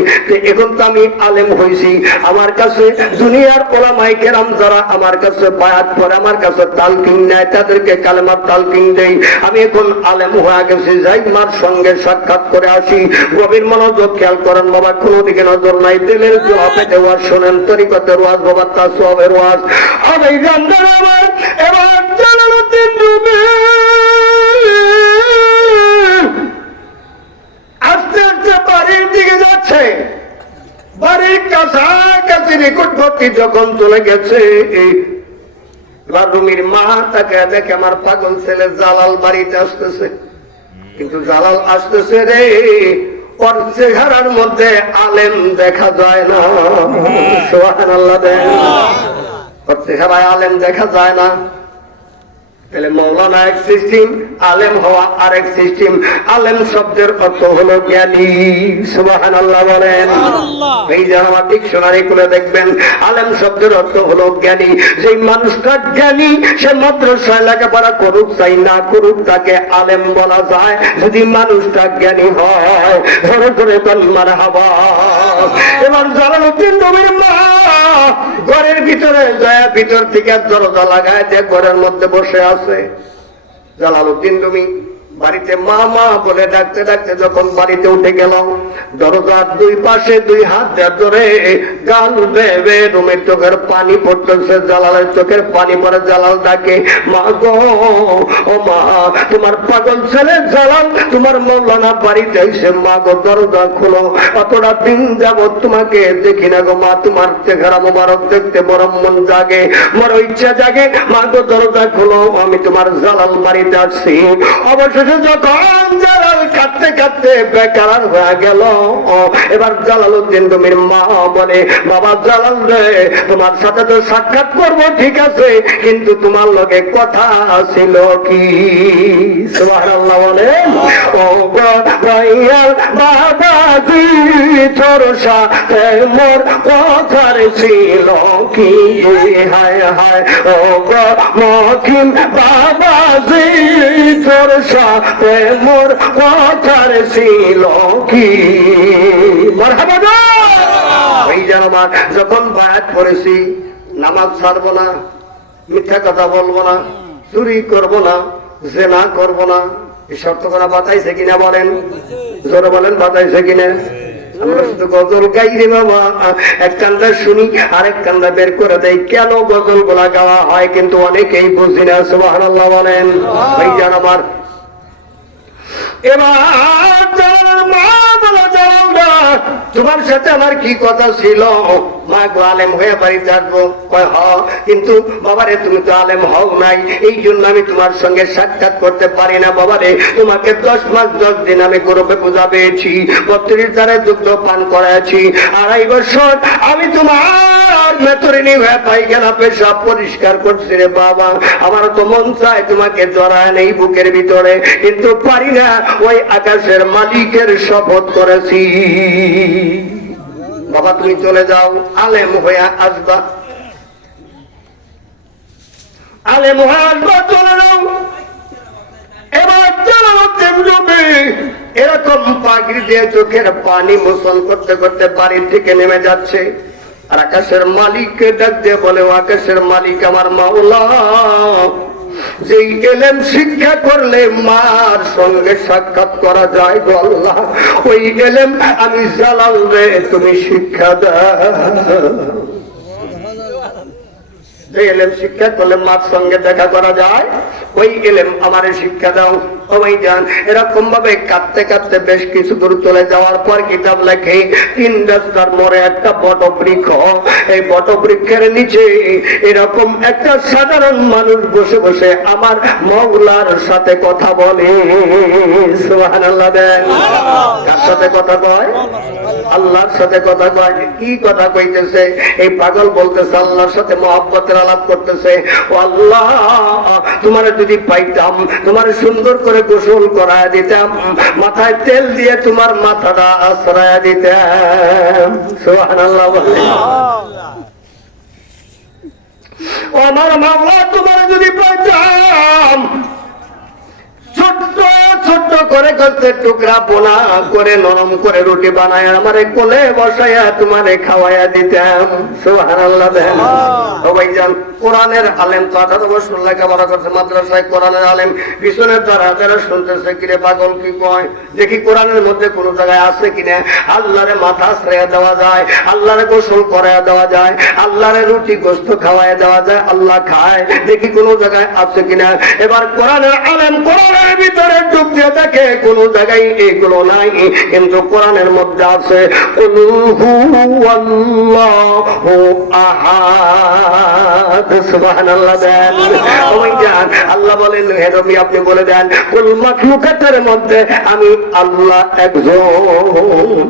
এখন তো আমি আলেম হইছি, আমার কাছে দুনিয়ার ওলামায়ে কেরাম যারা আমার কাছে বায়াত করে, আমার কাছে তালকিন নেয়, তাদেরকে কালেমার তালকিন দেই। আমি এখন আলেম হয়ে গেছি, যাই মার সঙ্গে সাক্ষাৎ করে আসি। গভীর মনোযোগ খেয়াল করেন বাবা, কোনো দিকে নজর নাই। তেলের জবাবে ওয়াজ শোনেন, তরিকতের ওয়াজ বাবা, তাসওয়াবের ওয়াজ। আমি জানতাম আমার এবার জালালউদ্দিন রুমি আস্তে আস্তে বাড়ির দিকে যাচ্ছে। বাড়ির কাছাকাছি নিকটবর্তী যখন চলে গেছে, এবার রুমির মা তাকে দেখে, আমার পাগল ছেলে জালাল বাড়িতে আসতেছে। কিন্তু জালাল আসতেছে রে, ওর চেহারার মধ্যে আলেম দেখা যায় না। সুবহানাল্লাহ দেন। ওর চেহারায় আলেম দেখা যায় না। তাহলে মৌলানা এক সিস্টেম, আলেম হওয়া আরেক সিস্টেম। আলেম শব্দের অর্থ হলো জ্ঞানী। সুবহানাল্লাহ বলেন। এই যে আমার ডিকশনারি খুলে দেখবেন, আলেম শব্দের অর্থ হলো জ্ঞানী। যে মানুষটা জ্ঞানী, সে মাদ্রাসায় লেখাপড়া করুক চাই না করুক, তাকে আলেম বলা যায় যদি মানুষটা জ্ঞানী হয়। ধরে ধরে বল মারহাবা। এবার জালালউদ্দিন রুমির মা ঘরের ভিতরে যায়, ভিতর থেকে দরজা লাগায় যে ঘরের মধ্যে বসে আছে জালালউদ্দিন রুমি। বাড়িতে মা মা বলে ডাকতে ডাকতে যখন বাড়িতে উঠে গেল, দরজার দুই পাশে দুই হাত ধরে গাল বেবে রুমের চোখের পানি পড়তেছে, জালালের চোখের পানি পড়ে। জালাল ডাকে, মা গো, ও মা, তোমার পাগল ছেলে জালাল তোমার মৌলানা বাড়িতে এসে, মা গো দরজা খুলো, অতটা দিন যাবত তোমাকে দেখি না গো মা, তোমার চেহারা মোবারক দেখতে বড় মন জাগে, বড় ইচ্ছা জাগে, মা গো দরজা খুলো, আমি তোমার জালাল বাড়িতে আসছি। অবশেষে যখন জালাল কাঁদতে কাঁদতে বেকার হয়ে গেল, এবার জালালউদ্দিন রুমির মা বলে, বাবা জালাল রে, তোমার সাথে তো সাক্ষাৎ করবো ঠিক আছে, কিন্তু তোমার লগে কথা ছিল কি? সুবহানাল্লাহ বলেন। ও ভাইয়ার বাবাজি, তোর সাথে মোর কথার ছিল কি? হায় হায়, ও মকিম বাবাজি, তোর সাথে মোর কথার ছিল কি? মারহাবা। ওই যেন আমার যখন বায়াত করেছি, নামাজ ছাড়বো না, মিথ্যা কথা বলবো না, চুরি করবো না, জেনা করবো না, এই শর্ত করা বাতাইছে কিনা বলেন? জোরে বলেন, বাতাইছে কিনা? আমরা শুধু গজল গাই রে বাবা, এক কান্দা শুনি আরেক কান্দা বের করে দেয়। কেন গজল গুলা গাওয়া হয় কিন্তু অনেকেই বুঝি না। সুবহানাল্লাহ বলেন। ওই যেন আমার এবার মা বলো, তোমার সাথে আমার কি কথা ছিল? মা গো, আলেম হয়ে বাড়িতে আসবো। কয় হ, কিন্তু বাবারে তুমি তো আলেম হও নাই, এই জন্য আমি তোমার সঙ্গে সাক্ষাৎ করতে পারি না। বাবারে, তোমাকে 10 মাস 10 দিন আমি গর্ভে পূজা পেয়েছি, 32 দ্বারে দুগ্ধ পান করাইছি, 2.5 বছর আমি তোমার মেতরিনী হয়ে পায়খানা পেশাব পরিষ্কার করছি রে বাবা। আমার তো মন চায় তোমাকে জড়ায় নেই বুকের ভিতরে, কিন্তু পারি না। ওই আকাশের মালিকের শপথ করেছি, বাবা তুমি চলে যাও, আলেম হয়ে আসবা, আলেম হয়ে আসবা, চলে যাও। এবার জালালউদ্দিন রুমি এরকম পাগড়ি দিয়ে চোখের পানি মোচন করতে করতে বাড়ি থেকে নেমে যাচ্ছে, আর আকাশের মালিককে ডাক দিয়ে বলে, ও আকাশের মালিক, আমার মাওলা, যে এলেম শিক্ষা করলে মার সঙ্গে সাক্ষাৎ করা যায় গো আল্লাহ, ওই এলেম আমি জালাল রে তুমি শিক্ষা দাও। যে এলেম শিক্ষা করলে মার সঙ্গে দেখা করা যায়, ওই এলেম আমারে শিক্ষা দাও। ওই যান এরকম ভাবে কাঁদতে কাঁদতে বেশ কিছু দূর চলে যাওয়ার পর কিতাব লেখে, 3 রাস্তার মোড়ে একটা বটবৃক্ষ, এই বটবৃক্ষের নিচে এরকম একটা সাধারণ মানুষ বসে বসে আমার মওলার সাথে কথা বলে। সুবহানাল্লাহ দেন। কার সাথে কথা কয়? আল্লাহর সাথে কথা কয়। কি কথা কইতেছে? এই পাগল বলতেছে আল্লাহর সাথে মহব্বতের আলাপ করতেছে। ও আল্লাহ, তোমার যদি পাইতাম, তোমার সুন্দর করে গোসল করায় দিতাম, মাথায় তেল দিয়ে তোমার মাথাটা আশ্রয় দিতাম। সুবহানাল্লাহ বলে। ও আমার মাওলা, তোমার যদি পাইতাম, ছোট্ট ছোট্ট করে করতে টুকরা বোনা করে নরম করে রুটি বানায় আমারে কোলে বসাইয়া তোমারে খাওয়াইয়া দিতাম। সুবহানাল্লাহ। ও ভাইজান, কোরআনের আলেম তো 18 বছর লেখাপড়া করছে মাদ্রাসায়, কোরআনের আলেম পিছনের দ্বারা শুনতেছে, কিরে পাগল কি কয়, দেখি কোরআনের মধ্যে কোন জায়গায় আছে কিনা আল্লাহরে মাথা আশ্রয় দেওয়া যায়, আল্লাহরে গোসল করাইয়া দেওয়া যায়, আল্লাহরে রুটি গোস্ত খাওয়াইয়া দেওয়া যায়, আল্লাহ খায়, দেখি কোন জায়গায় আছে কিনা। এবার কোরআনের আলেম কোরআনের ভিতরে ডুব দিয়ে দেখে কোন জায়গায় এগুলো নাই, কিন্তু কোরআনের মধ্যে আছে কুল হুয়াল্লাহু আহাদ। সুবহানাল্লাহ দেন। ওই জান আল্লাহ বলেন, হে নবী আপনি বলে দেন, কুল মাখলুকাতের মধ্যে আমি আল্লাহ একজন।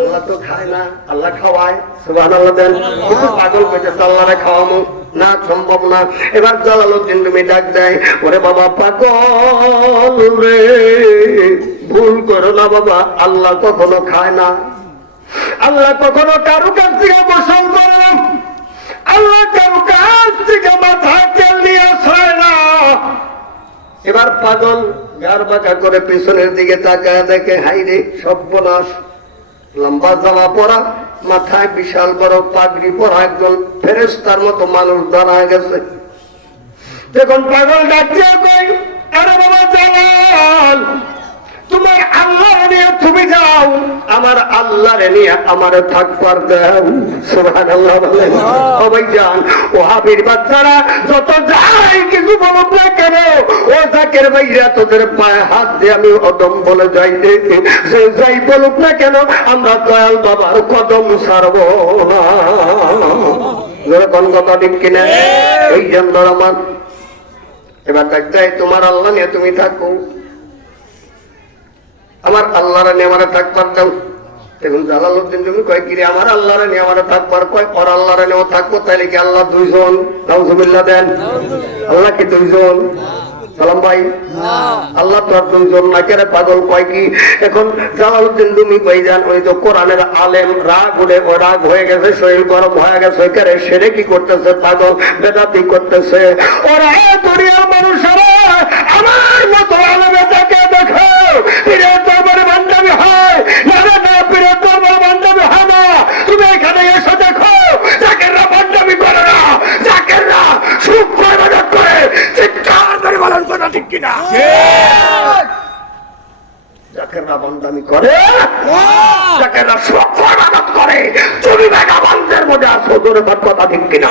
আল্লাহ তো খায় না, আল্লাহ খাওয়ায়। সুবহানাল্লাহ দেন। কিন্তু পাগল কইতেছে আল্লাহরে খাওয়ামু না, সম্ভব না। এবার জালালউদ্দিন রুমি ডাক দেয়, ওরে বাবা পাগল রে, ভুল করো না বাবা, আল্লাহ কখনো খায় না, আল্লাহ কখনো কারো কাছ থেকে গোসল করে না, আল্লাহ কারো কাছ থেকে মাথায় তেল নিয়ে আসে না। এবার পাগল গার বাঁকা করে পিছনের দিকে তাকায় দেখে, হাই রে সর্বনাশ, লম্বা জামা পরা, মাথায় বিশাল বড় পাগড়ি পরা একজন ফেরেশতার মতো মানুষ দাঁড়ায় গেছে। দেখুন পাগল ডাকিয়ে কই, আরে বাবা জালাল, তোমার আল্লাহ নিয়ে তুমি যাও, আমার আল্লাহরে নিয়ে আমার থাকবার দাও। সুবহানাল্লাহ বলেন। ও ভাইজান, ওহাবীর বাচ্চারা যত যাই কিছু বলুক না কেন, ও জাকের ভাইরা তোদের পায়ে হাত দিয়ে আমি অদম বলে যাইতে, যে যাই বলুক না কেন আমরা দয়াল বাবার কদম ছাড়ব না। কোন কথা ঠিক কিনা? এই জন্য আমার এবার থাকতে তোমার আল্লাহ নিয়ে তুমি থাকো, আমার আল্লাহরা নিয়ে আমার থাকবার দাও। এখন জালালউদ্দিন তুমি কয় কি রে, আমার আল্লাহরা নিয়ে আমার থাকবার কয়, ওর আল্লাহরা নিয়েও থাকবো, তাইলে কি আল্লাহ দুইজন? নাউজুবিল্লাহ দেন। আল্লাহ কি দুইজন? সালাম ভাই, আল্লাহ তো আর দুইজন না, কেন পাগল কয় কি? এখন জালালউদ্দিন তুমি ভাইজান ওই তো কোরআনের আলেম, রাগ উঠে রাগ হয়ে গেছে, শরীর গরম হয়ে গেছে, কেরে সেরে কি করতেছে? পাগল বেদাতি করতেছে। ওরা দুনিয়ার মানুষেরা আমার মতো আলেমে তাকে দেখো, পীরে তোমার বান্ধবী হয় না, না পীরে তোমার বান্ধবী হয় না। তুমি এখানে এসে দেখো, জাকেররা বান্ধবী করে না, জাকেররা সুখ ইবাদত করে। চিৎকার করে বলেন কথা ঠিক কিনা? জাকেররা বান্দামি করে, জাকেররা সুখ ইবাদত করে। তুমি বেগাবানদের মধ্যে আসো, জোরে কথা ঠিক কিনা?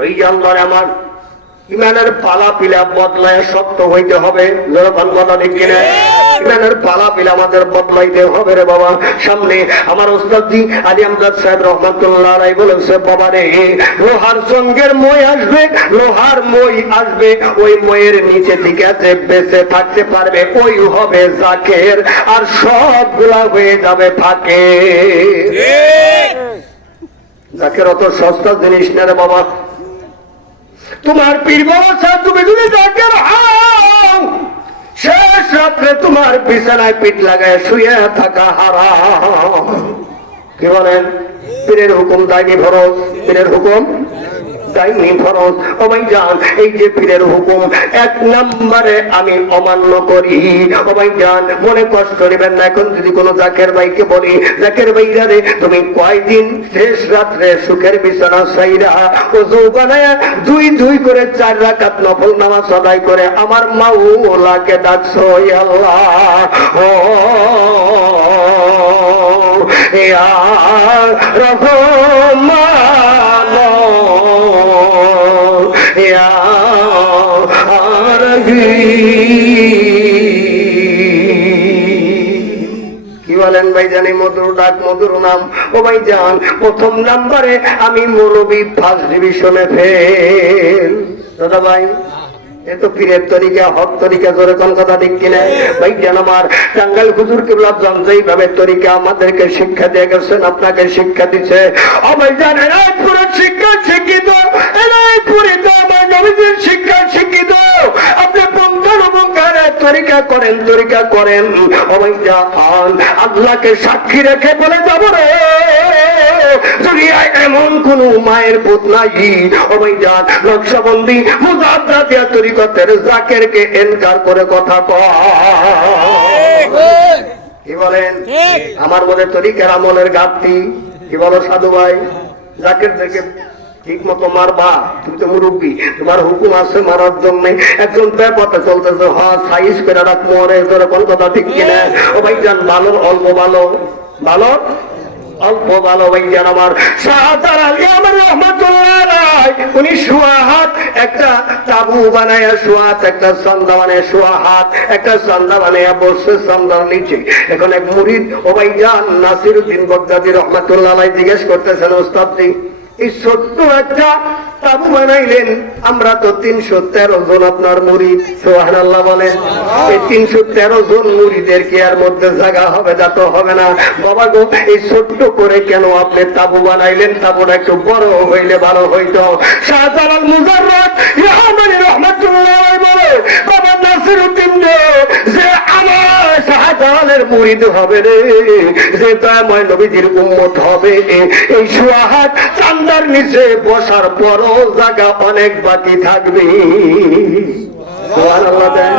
ওই আল্লাহ আমার ইমানের পালা পিলা বদলায় শক্ত হইতে হবে। কথা ঠিক কিনা? ইমানের পালা পিলা আমাদের বদলাইতে হবে রে বাবা। সামনে আমার ওস্তাদজি আলী আমজাদ সাহেব রহমাতুল্লাহ আলাইহি বলেছে, বাবা রে, লোহার জঙ্গের মই আসবে, লোহার মই আসবে, ওই মইয়ের নিচে থেকে যে বেঁচে থাকতে পারবে ওই হবে জাকের, আর সবগুলা হয়ে যাবে ফাঁকে। জাকের অত সস্তা জিনিস না রে বাবা। তোমার পীর বাবা, তুমি যদি জাকের হও, শেষ রাত্রে তোমার বিছানায় পিঠ লাগায় শুয়ে থাকা হারাম। কি বলেন? পীরের হুকুম দায়নি ফরজ, পীরের হুকুম দায়নি ফরজ। ও ভাইজান, এই যে পীরের হুকুম এক নম্বরে আমি অমান্য করি, ও ভাইজান মনে কষ্ট করিবেন না। এখন যদি কোনো জাকের ভাইকে বলি, জাকের ভাইরা রে, তুমি কয়দিন শেষ রাত্রে সুখের বিছানা ছাইরা ওযু বানায়া দুই দুই করে 4 রাকাত নফল নামাজ আদায় করে আমার মাওলাকে ডাকছো, আল্লাহ ও ইয়া রহমান ইয়া কি বলেন ভাইজান? মধুর ডাক, মধুর নাম। ও ভাইজান, প্রথম নাম্বারে আমি মৌলবী ফার্স্ট ডিভিশনে ফেল। দাদা ভাই, এ তো পীরের তরিকা, হক তরিকা, জোরে কোন কথা ঠিক কিনা? ভাইজান আমার টাঙ্গাইল হুজুর কিবলা যেইভাবে তরিকা আমাদেরকে শিক্ষা দিয়ে গেছেন, আপনাকে শিক্ষা দিচ্ছে। ও ভাইজান, এনায়তপুরের শিক্ষা শিক্ষিত, এনায়তপুরে তো আমার নবীজির শিক্ষা শিক্ষিত। আপনি পঙ্খানুপুঙ্খানে তরিকা করেন, তরিকা করেন। ও ভাইজান, আল্লাহকে সাক্ষী রেখে বলে যাব রে, দুনিয়ায় এমন কোন মায়ের পুত নাই। ও ভাইজান, নকশবন্দি মুজাদ্দাতিয়া তরিকতের জাকেরকে এনকার করে কথা কয়। কি বলেন? আমার মনে তরিকার আমলের ঘাটতি। কি বলো সাধু ভাই? জাকেরদেরকে ঠিক মতো মারবা, তুমি তো মুরব্বী, তোমার হুকুম আছে মারার জন্য। একজন ব্যাপারটা চলতেছে, সাইজ করে রাখ মরে, তোর কোন কথা ঠিক কিনা? ও ভাইজান, ভালো অল্প ভালো, ভালো অল্প ভালো। ভাইজান আমার শাহজালাল আলী আমার রহমাতুল্লাহ আলাইহি, উনি সুয়াহাত একটা তাবু বানায়া, সুয়াহাত একটা সন্ধ্যা বানায়, সুয়াহাত একটা সন্ধ্যা বানায়া বসে সন্ধ্যার নিচে। এখন এক মুরিদ ও ভাইজান নাসিরউদ্দিন বাগদাদী রহমাতুল্লাহ আলাইহি জিজ্ঞেস করতেছেন, ওস্তাদজি এই ছোট্ট একটা তাবু বানাইলেন, আমরা তো 313 জন আপনার মুরিদ, সুবহানাল্লাহ বলেন। এই 313 জন মুরিদের কি এর মধ্যে জায়গা হবে? যা তো হবে না। বাবা গো, এই ছোট্ট করে কেন আপনি তাবু বানাইলেন? তাবুটা একটু বড় হইলে ভালো হইতো। শাহজালাল মুজাররদ ইয়ামানি রাহমাতুল্লাহ আলাইহি বলে, বাবা নাসিরউদ্দিন যে আমার শাহজালালের মুরিদ হবে রে, যে দয়াময় নবীজির উম্মত হবে, এই সুয়াহাত চান্দার নিচে বসার পরও জায়গা অনেক বাকি থাকবে। সুবহানাল্লাহ দেন।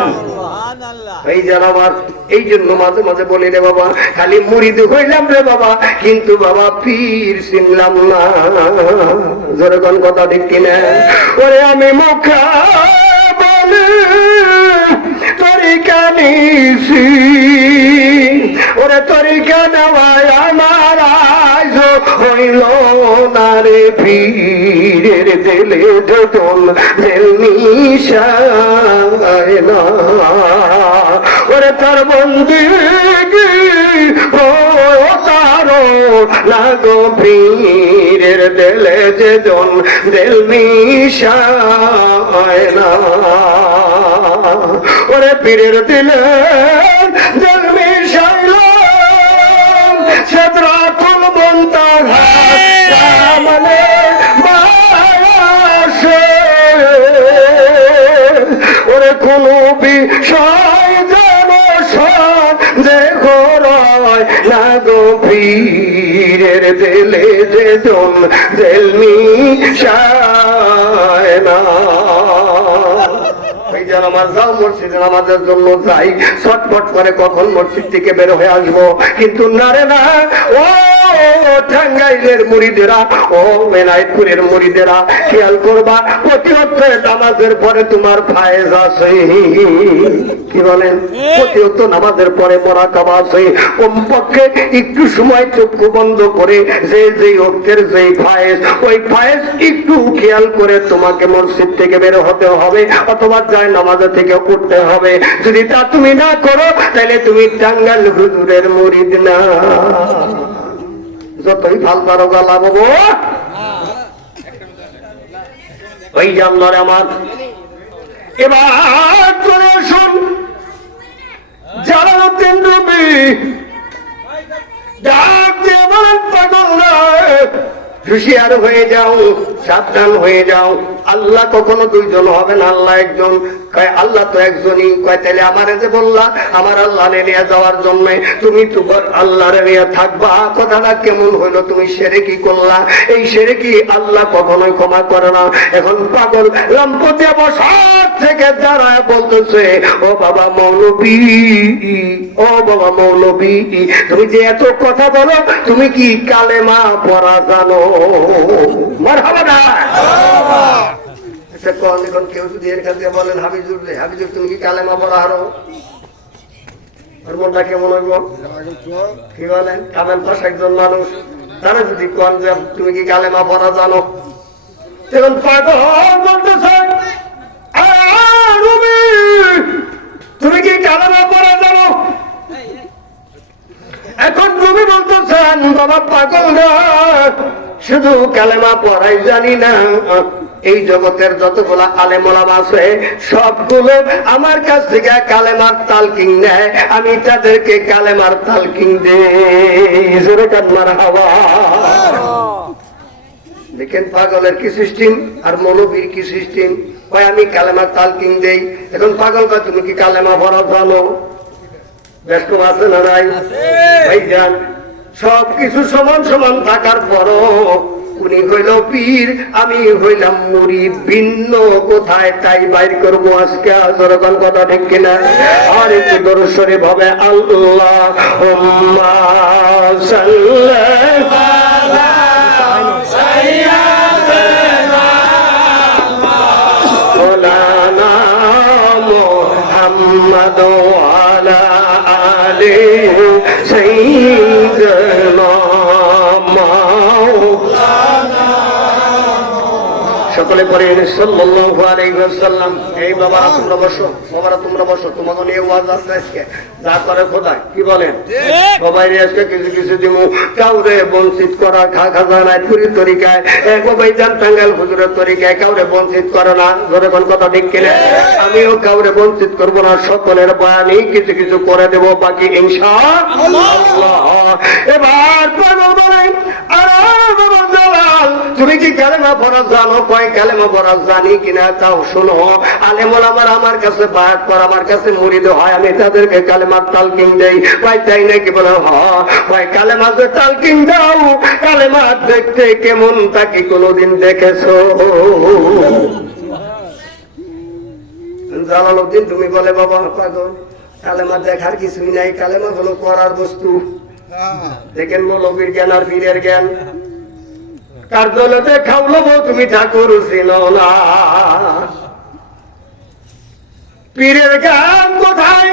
এই যেন আমার এই জন্য মাঝে মাঝে বলি রে বাবা, খালি মুরিদ হইলাম রে বাবা, কিন্তু বাবা পীর চিনলাম না। জোরে কোন কথা ঠিক কিনা? ওরে আমি মুখা তরিকা নিছি ওরে তরিকা নেওয়ায় আমার আজ হইল না রে পীরের দিলে যতন জেল মিশায় না ওরে তার বন্দিগি ও তারো লাগো পীরের দিলে যতন জেল মিশায় না ওরে পীরের দিলে জেল মিশাইল সেদ্রাতুল মুনতাহা সামনে মাসে ওরে কোন বিষয় যেন যে ঘরয় না গভীরের দিলে যে জন জেলমি শায় না নামাজ যাও মসজিদে নামাজের জন্য যাই ছটফট করে কখন মসজিদ থেকে বের হয়ে আসবো কিন্তু না রে না ও টাঙ্গাইলের মুড়িদেরা ও মেনাইপুরের মুড়িদেরা খেয়াল করবা প্রতিহত নামাজের পরে তোমার ফায়েজ আছে কি বলেন প্রতিহত নামাজের পরে মোরাকাবা আছে কমপক্ষে একটু সময় চক্ষু বন্ধ করে যে অক্ষের যে ফায়েজ ওই ফায়েজ একটু খেয়াল করে তোমাকে মসজিদ থেকে বের হতে হবে অথবা যায় নামাজ থেকে উঠতে হবে যদি তা তুমি না করো তাহলে তুমি টাঙ্গাইল হুজুরের মুরিদ না যতই ভাল পারো গালা বাবু ওই জানলার আমার এবার চলে শুন জালালউদ্দিন রুমি ডাক দিয়ে বলেন পাগল না হুঁশিয়ার হয়ে যাও সাবধান হয়ে যাও আল্লাহ কখনো দুইজন হবে না আল্লাহ একজন কয় আল্লাহ তো একজনই কয় তাহলে আমারে যে বললা আমার আল্লাহ নিয়ে যাওয়ার জন্য তুমি তোমার আল্লাহর নিয়ে থাকবা কথাটা কেমন হইলো তুমি শিরকি করলা এই শিরকি আল্লাহ কখনোই ক্ষমা করে না এখন পাগল লম্পটে বসার থেকে যারা বলতেছে ও বাবা মৌলবী ও বাবা মৌলবী তুমি যে এত কথা বলো তুমি কি কালেমা পড়া জানো মারহাবা না এখন কেউ যদি এর কাছে বলেন হাবিজুর তুমি কি কালেমা পড়া হারো ওর মনটা কেমন হইব কি বলেন কামেল পাশ একজন মানুষ তারা যদি কোন যে তুমি কি কালেমা পড়া জানো এখন পাগল বলতেছে তুমি কি কালেমা পড়া জানো এখন রুমি বলতেছেন বাবা পাগল না শুধু কালেমা পড়াই জানি না এই জগতের যতগুলা আলেম ওলামা আছে সবগুলো আমার কাছ থেকে কালেমার তালকিন নেয় আমি তাদেরকে কালেমার তালকিন দেই জোরে কান মারহাবা দেখেন পাগলের কি সিস্টেম আর মৌলবীর কি সিস্টেম কয় আমি কালেমার তালকিন দেই এখন পাগল কয় তুমি কি কালেমা পড়া জানো ব্যস্ত আছে না নাই ভাইজান সবকিছু সমান সমান থাকার পরও উনি হইল পীর আমি হইলাম মুরিদ ভিন্ন কোথায় তাই বাইর করবো আজকে যখন কথা ঠিক কিনা আর একটু দর্শনে ভাবে আল্লাহুম্মা সাল্লি আলা মুহাম্মাদ ওয়া সকলে পরে সাল্লাল্লাহু আলাইহি ওয়াসাল্লাম এই বাবারা তোমরা বসো তোমাকে নিয়ে ওয়াজ আছে আজকে যা করে খোদা কি বলেন সবাই আজকে কিছু দিমু কাউরে বঞ্চিত করা খাজানায় পুরি তরিকায় একবাই জান টাঙ্গাইল হুজুরের তরিকায় কাউরে বঞ্চিত করে না ধরে কোন কথা ঠিক কিনা আমিও কাউরে বঞ্চিত করব না সকলের বয়ানি কিছু করে দেব বাকি ইনশাআল্লাহ এবার পাগল বলেন তুমি কি কালেমা পড়া জানো কয় কালেমা পড়া জানি কিনা তাও শোনো আলেম ওলামার আমার কাছে বায়াত কর আমার কাছে মুরিদ হয় আমি তাদেরকে কালেমার তালকিন দেই কয় তাই নাকি বলে হয় কালেমা যে তালকিন দাও কালেমা দেখতে কেমন তা কি কোনোদিন দেখেছো জালালউদ্দিন তুমি বলে বাবা পাগল কালেমা দেখার কিছুই নাই কালেমা হলো করার বস্তু দেখেন মৌলবীর জ্ঞান আর পীরের জ্ঞান কার দৌলতে খাওলো তুমি ঠাকুর চিনো না পীরের জ্ঞান কোথায়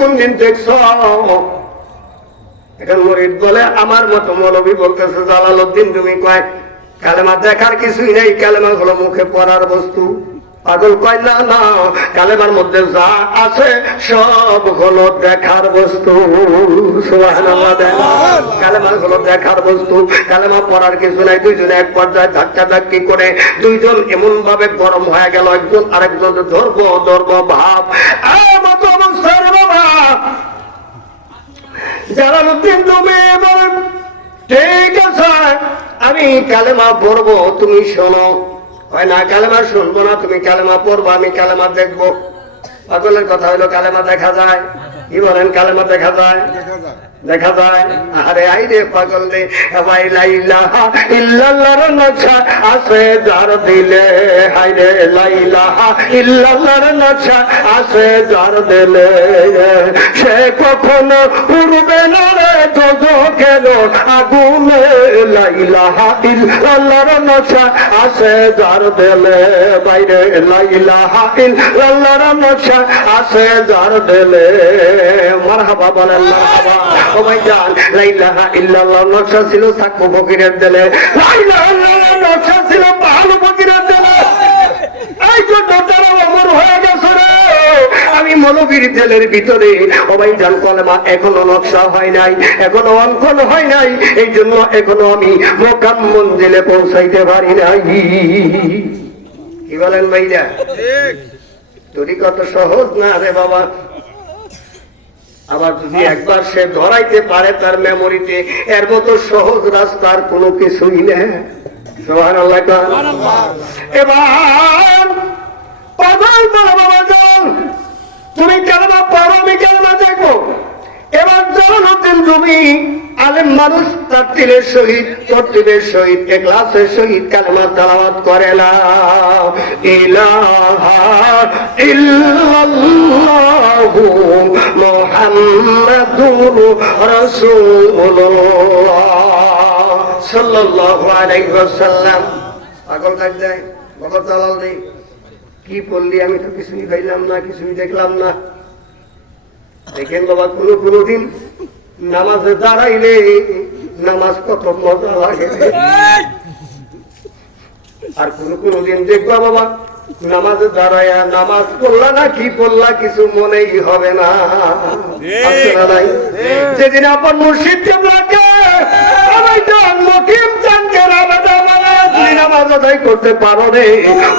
কোনদিন দেখছ? এখন মুরিদ বলে আমার মতো মৌলবী বলতেছে জালালউদ্দিন তুমি কয় কালেমা দেখার কিছুই নেই, কালেমা হলো মুখে পড়ার বস্তু। পাগল কয় না না, কালেমার মধ্যে যা আছে সব হলো দেখার বস্তু। সুবহানাল্লাহ। কালেমা হলো দেখার বস্তু, কালেমা পড়ার কিছু নাই। দুইজনে এক পর্যায়ে ধাক্কা ধাক্কি করে দুইজন এমন ভাবে গরম হয়ে গেল, একজন আরেকজন ধর্ম ভাব মতো অবস্থায় বাবা জালালউদ্দিন তুমি বলেন ঠিক আছে আমি কালেমা পড়বো, তুমি শোনো। হয় না কালেমা শুনবো না, তুমি কালেমা পড়বো, আমি কালেমা দেখবো। পাগলের কথা হইলো কালেমা দেখা যায়। কি বলেন কালেমা দেখা যায়? দেখা যায়। আরে আই রে পাগল রে, ভাই লা ইলাহা ইল্লাল্লাহর নকশা আছে যার দিলে, হাই রে লা ইলাহা ইল্লাল্লাহর নকশা আছে যার দিলে, সে কখনো উড়বে না রে দোজখের আগুনে। লা ইলাহা ইল্লাল্লাহর নকশা আছে যার দিলে, ভাই রে লা ইলাহা ইল্লাল্লাহর নকশা আছে যার দিলে। মারহাবা বলেন মারহাবা। ও ভাইজান লা ইলাহা ইল্লাল্লাহর নকশা ছিল সাকু ফকিরের দিলে, লা ইলাহা ইল্লাল্লাহর নকশা ছিল বাহালু ফকিরের দিলে। এই জন্য তারা অমর হয়ে গেছে রে। আমি মৌলবীর জেলের ভিতরে ও ভাইজান কলেমা এখনো নকশা হয় নাই, এখনো অঙ্কন হয় নাই, এই জন্য এখনো আমি মোকাম মঞ্জিলে পৌঁছাইতে পারি নাই। কি বলেন ভাইরা? তোরই কত সহজ না রে বাবা। আবার যদি একবার সে ধরাইতে পারে তার মেমোরিতে, এর মতো সহজ রাস্তার কোনো কিছুই নেই। সুবহানাল্লাহ। এবার পাগল বলে বাবা যান তুমি কালেমা পড়ো, আমি কালেমা দেখবো। এবার জালালউদ্দিন তুমি আলেম মানুষ, তারতিলের সহিত তরতিবের সহিত ইখলাসের সহিত কালেমা তেলাওয়াত করে লা ইলাহা ইল্লাল্লাহু মুহাম্মাদুর রাসূলুল্লাহ সাল্লাল্লাহু আলাইহি ওয়াসাল্লাম। পাগল কাজ যায় বাবা চালাল নেই। কি বললি? আমি তো কিছুই পাইলাম না, কিছুই দেখলাম না। দেখেন বাবা কোনদিন নামাজে দাঁড়াইলে নামাজ কত মজা লাগে, আর কোনদিন দেখবা বাবা নামাজে দাঁড়াইয়া নামাজ পড়লা না কি পড়লা কিছু মনেই হবে না। নাই যেদিন আপনার মুর্শিদ কেবলাকে নামাজ আদায় করতে পারো রে,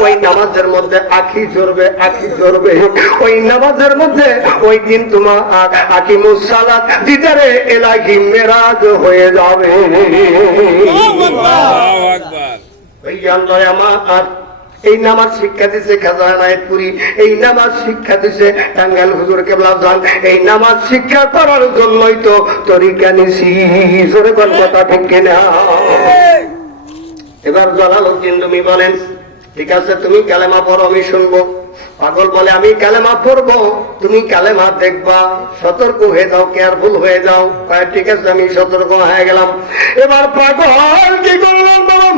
ওই নামাজের মধ্যে আখি জ্বরবে, আখি জ্বরবে। ওই নামাজের মধ্যে ওই দিন তোমার আকিমুস সালাত দিদারে ইলাহি মেরাজ হয়ে যাবে। ওই জানলে আমার এই নামাজ শিক্ষা দিছে খাজা এনায়েতপুরী, এই নামাজ শিক্ষা দিছে টাঙ্গাইল হুজুর কেবলা জান। এই নামাজ শিক্ষা করার জন্যই তো তরিকা নিছি। জোরে কোন কথা ঠিক কিনা? এবার জালালউদ্দিন তুমি বলেন ঠিক আছে তুমি কালেমা পড়ো, আমি শুনবো। পাগল বলে আমি কালেমা পড়বো, তুমি কালেমা দেখবা, সতর্ক হয়ে যাও, কেয়ারফুল হয়ে যাও। ঠিক আছে আমি সতর্ক হয়ে গেলাম। এবার পাগল কি করলেন বলুন?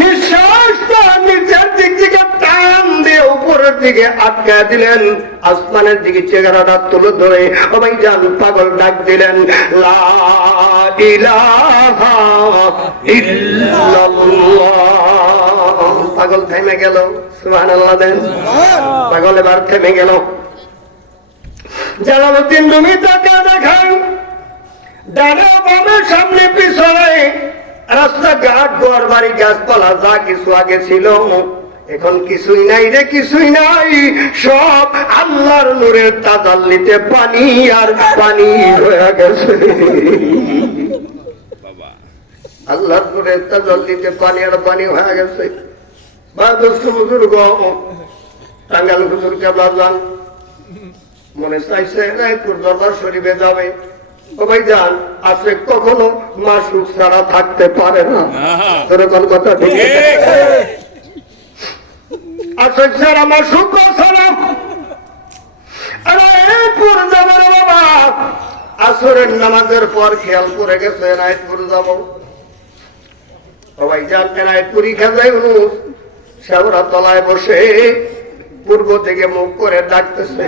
নিঃশ্বাসটা নিচের দিক থেকে টান দিয়ে উপরের দিকে আটকা দিলেন, আসমানের দিকে চেহারাটা তুলে ধরে ও ভাইজান পাগল ডাক দিলেন লা ইলাহা ইল্লাল্লাহ। পাগল থেমে গেল। সুবহানাল্লাহ দেন। পাগল এবার থেমে গেল। জালালউদ্দিন তুমি তাকে দেখান ডানে বামে সামনে পিছনে রাস্তাঘাট ঘর বাড়ি গাছপালা যা কিছু আগে ছিল এখন কিছুই নাই রে, কিছুই নাই। সব আল্লাহর নূরের তাজাল্লিতে পানি আর পানি হয়ে গেছে। আল্লাহর নূরের তাজাল্লিতে পানি আর পানি হয়ে গেছে। বা দোস্ত বুজুর্গ টাঙ্গাইল হুজুর কেবলা যান, মনে চাইছে রায়পুর দরবার শরীফে যাবে। ও ভাইজান আছে কখনো মাসুক ছাড়া থাকতে পারে না। এরকম কথা ঠিক আছে ছাড়া মাসুক ছাড়া রায়পুর যাবো রে বাবা। আসরের নামাজের পর খেয়াল করে গেছে রায়পুর যাবো। ও ভাইজান রায়পুরি খাজাই শেওড়া তলায় বসে পূর্ব থেকে মুখ করে ডাকতেছে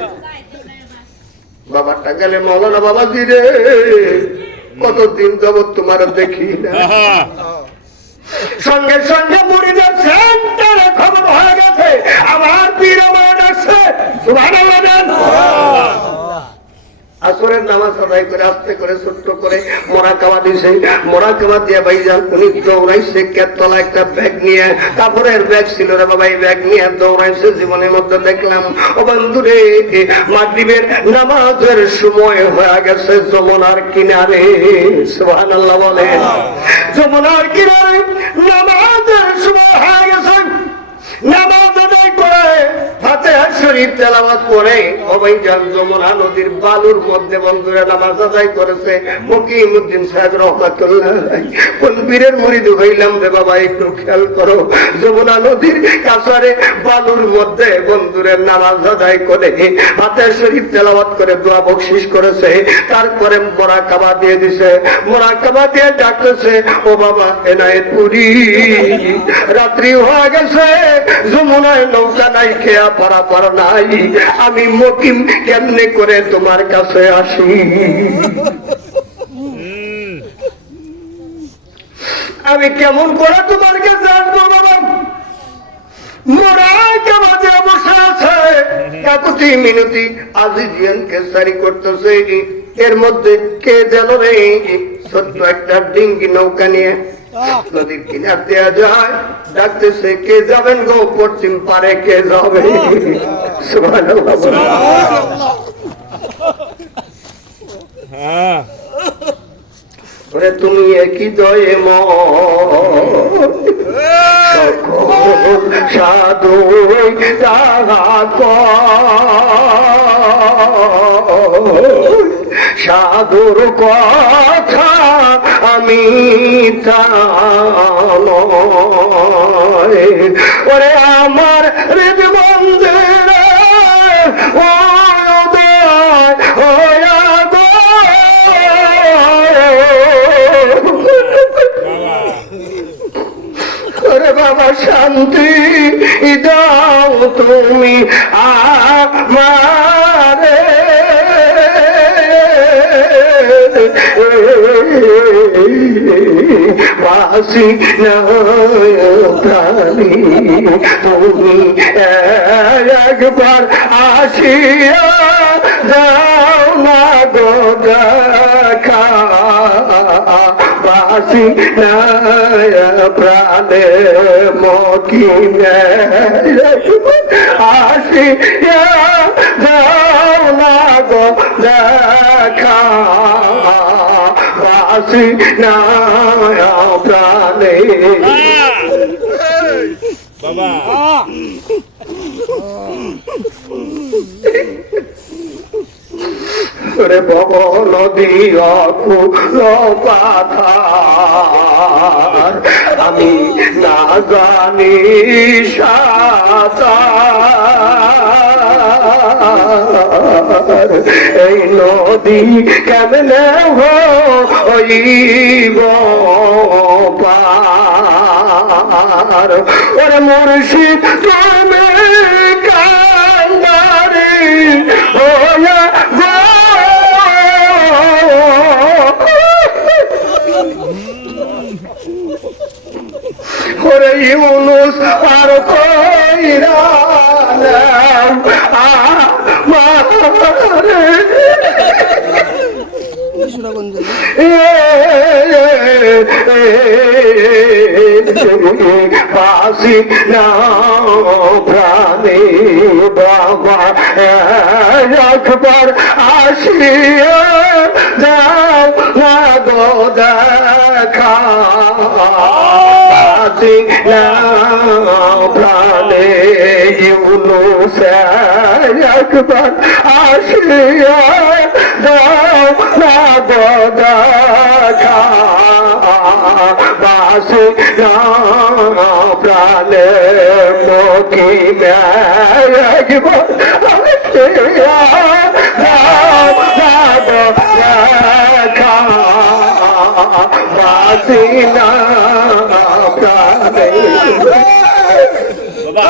বাবারটা গেলে মৌলানা বাবাজি রে কতদিন যাবত তোমার দেখি না। সঙ্গে সঙ্গে মুড়িদের সেন্টারে খবর হয়ে গেছে আমার পীর আমার ডাকছে। সুবহানাল্লাহ। আসরের নামাজ আদায় করে আস্তে করে ছোট্ট করে মোরাকাবা দিছে। মোরাকাবা দিয়ে ভাইজান উনি দৌড়াইছে কেতলা একটা ব্যাগ নিয়ে, কাপড়ের ব্যাগ ছিল রে বাবা, এই ব্যাগ নিয়ে দৌড়াইছে। জীবনের মধ্যে দেখলাম ও বন্ধুরে মাগরিবের নামাজের সময় হয়ে গেছে যমুনার কিনারে। সুবহানাল্লাহ বলে। যমুনার কিনারে নামাজের সময় হয়ে গেছে। নামাজ আদায় করে ফাতিহা শরীফ তেলাওয়াত করে অবৈজান যমুনা নদীর বালুর মধ্যে বন্ধুরা নামাজ আদায় করেছে। মকিমউদ্দিন সাহেব রহমাতুল্লাহ কোন পীরের মুরিদ হইলাম রে বাবা, একটু খেয়াল করো। যমুনা নদীর কাছারে বালুর মধ্যে বন্ধুরা নামাজ আদায় করে ফাতিহা শরীফ তেলাওয়াত করে দোয়া বকশিশ করেছে। তারপরে মোরাকাবা দিয়ে দিছে। মোরাকাবা দিয়ে ডাকতেছে ও বাবা এনায়েতপুরি, রাত্রি হয়ে গেছে, যমুনায় নৌকা নাই, খেয়া পারাপার নাই, আমি মকিম কেমনে করে তোমার কাছে আসি? আমি কেমন করে তোমার কাছে আসবো বাবা? মোরাকাবাতে বসে আছে, কাকুতি মিনতি আজিজিয়ান কেসারি করতেছে। এর মধ্যে কে যেন রে ছোট্ট একটা ডিঙ্গি নৌকা নিয়ে নদীর কিনার দেওয়া যায়, ডাকতেছে কে যাবেন গো পশ্চিম পারে, কে যাবে? ওরে তুমি একই দয়ে সাধু সাধুর কথা আমি ওরে আমার হৃদ মন্দিরে ওরে বাবা শান্তি দাও তুমি আমারে, বাসি প্রাণী তুমি একবার আসিয়া দাও না গো দেখা, বাসি প্রাণে মকিনে আসিয়া দাও না গো দেখা, বাসি প্রাণে। বাবা রে ভব নদী অকুল পাথার, আমি না জানি সাঁতার, এই নদী কেমনে হইব পার? ওরে মুর্শিদ তুমি কান্দারি হইয়া ওরে ইউনুস আর কইরা আমারে বাসি না প্রাণে বাবা একবার আসিয়া যাও না গো দেখা, বাসি না প্রাণে ইউনুস একবার আসিয়া যাও না গো দেখা, বাসি না প্রাণে মকিনে একবার আসিয়া যাও না গো দেখা, বাসি না প্রাণে। বাবা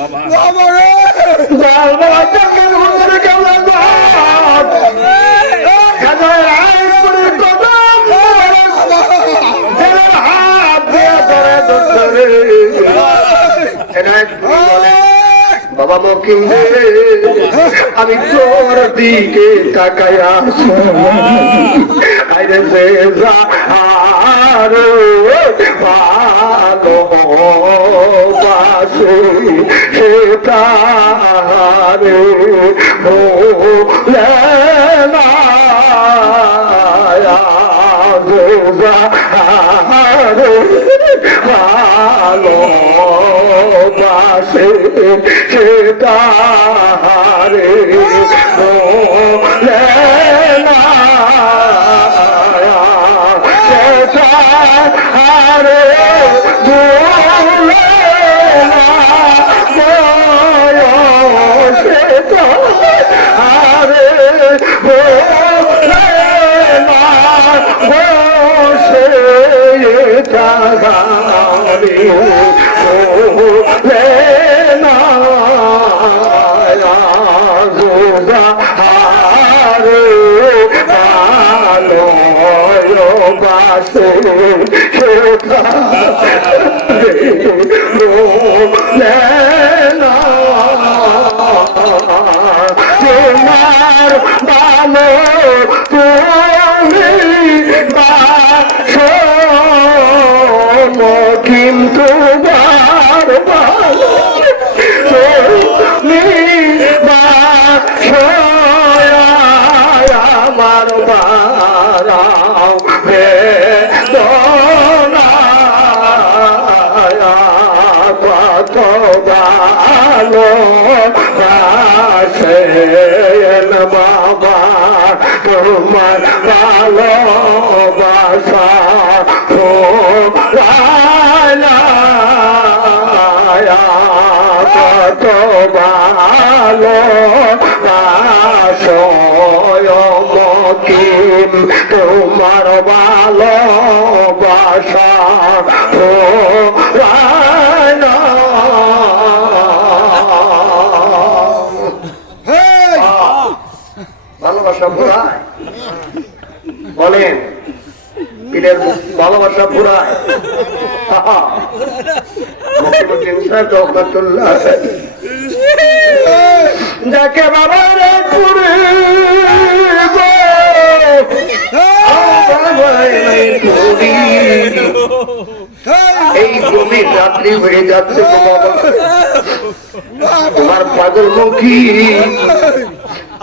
বাবা খাজার আইপুরের কদম জেলের হাত দিয়ে ধরে ধরে এনায়েতপুরি বলে বাবা মকিম রে আমি তোর দিকে তাকায়া আইরে যে যারে ভালোবাসে সে তারে ভুলে না যে যারে ভালোবাসে সে তারে ভুলে না সে তারে ভুলে না সে তারে ভুলে না সে তারে ভুলে না হারে ভালোবাসে সে ভুলে না তোমার ভালো তুমি বাসো কিন্তু বার ভালো তুমি বাসো আমার বারাও হে কত ভালো বাসেন বাবা তোমার ভালোবাসা কত ভালো মকিম তোমার ভালোবাসা ভালোবাসা পুরায় বলেন পীরের ভালোবাসা পুরায় যাকে বাবা রে পুরে এই গভীর রাত্রি হয়ে যাচ্ছে তোমার পাগলমুখী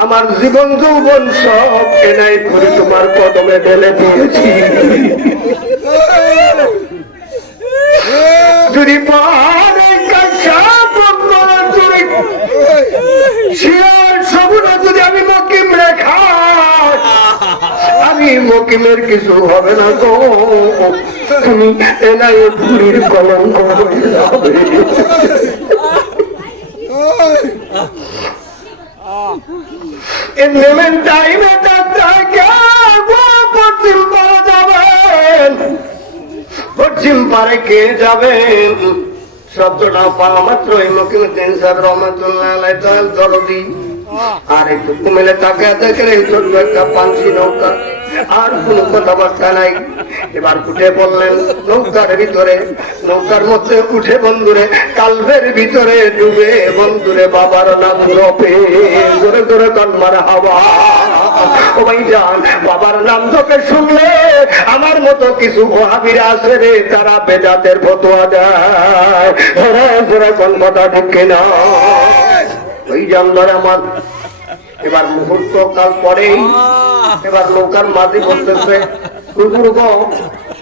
আমার জীবন যৌবন সব এনায়েতপুরে তোমার কদমে ঢেলে দিয়েছি যদি পাহাড়ে কাঁচা শিয়াল সবুরা যদি আমি মকিম রেখা আমি মকিমের কিছু হবে না গো তুমি এনায়েতপুরীর কলঙ্ক হয়ে যাবে নেমেন টাইমে পশ্চিম পারে যাবেন পশ্চিম পারে কে যাবেন শব্দটা পাওয়া মাত্র মকিমুদ্দিন সাহেব রহমতুল্লাহ দরদি আর একটু কুমিলে তাকে দেখেন এই ছোট্ট একটা পাঞ্চি নৌকা আর কোন কথাবার্তা নাই এবার উঠে বললেন নৌকার ভিতরে নৌকার মধ্যে উঠে বন্ধুরে কালভের ভিতরে ডুবে বন্ধুরে বাবার নাম রপে জোরে জোরে কন্মার হাওয়া ও ভাই জান বাবার নাম তোকে শুনলে আমার মতো কিছু ওহাবিরা আছে রে তারা বেদাতের ফতোয়া দেয় ধরে ধরে কন্মাটা ঢুকে না ওই জান ধরে আমার এবার মুহূর্ত কাল পরেই এবার নৌকার মাঝে বলতেছে হুজুর গো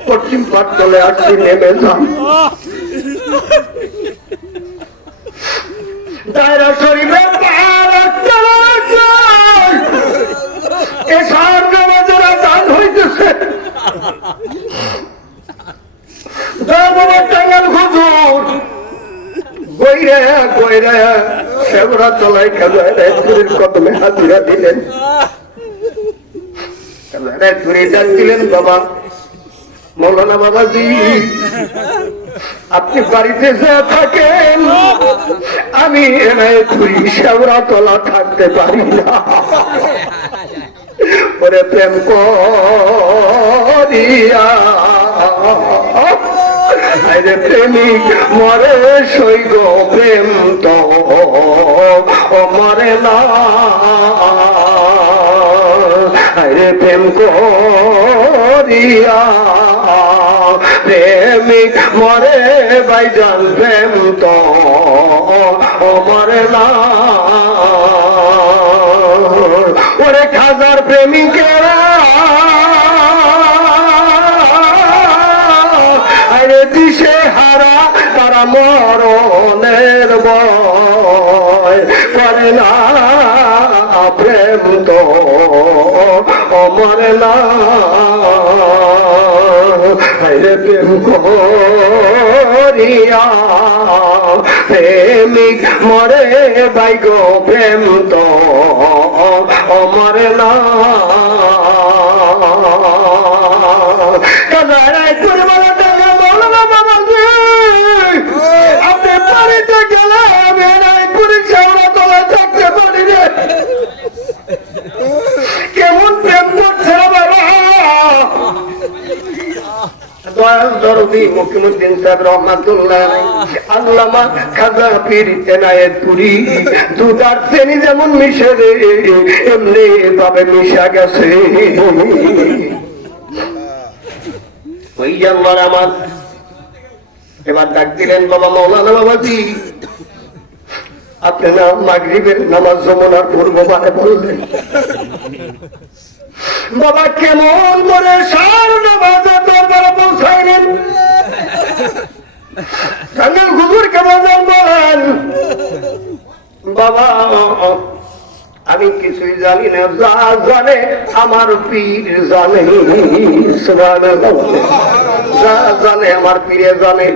পশ্চিম পাট চলে আসছি নেমে যান দায়রা শরীফে এসার নামাজের আযান হইতেছে টাঙ্গাল হুজুর গইরা গইরা সেবরা চলাই খেলার কদমে হাজিরা দিলেন দিলেন বাবা মৌলানা বাবাজি আপনি বাড়িতে যা থাকেন আমি এনায়েতপুরি সেবরা তলা থাকতে পারি না ওরে প্রেম করিয়া আরে প্রেমিক মরে সৈগ প্রেম তো মরে না আরে প্রেম করিয়া প্রেমিক মরে ভাইজান প্রেম তো মরে না ওরে খাজার প্রেমিকেরা আরে দিশে হারা তারা মরণের ভয় করে না প্রেম তো মরে না আরে প্রেম করিয়া প্রেমিক মরে বাইগ প্রেম তো মরে না কাজারাই কুরবালা টাকা বলো না বাবা আপনি বাড়িতে গেলে আমি রায়পুরি শেওড়া তলায় থাকতে পারি রে কেমন প্রেম করছে বাবা দরদি মুকিমুদ্দিন সাহেব রহমাতুল্লাহ আল্লামা খাজা পীর এনায়েতপুরি দুধ আর চিনি যেমন মিশে রে এমনি ভাবে মিশা গেছে ওই আল্লাহর আমার এবার ডাক দিলেন বাবা মৌলানা বাবাজি আপনি না মাগরিবের নামাজ যমুনার পূর্ববারে বললেন বাবা কেমন করে সার নামাজে দরবারে পৌঁছাইলেন টাঙ্গাইল হুজুর কেমন বলেন বাবা আমি কিছুই জানি না যা জানে আমার পীর জানে যা জানে আমার পীরে জানে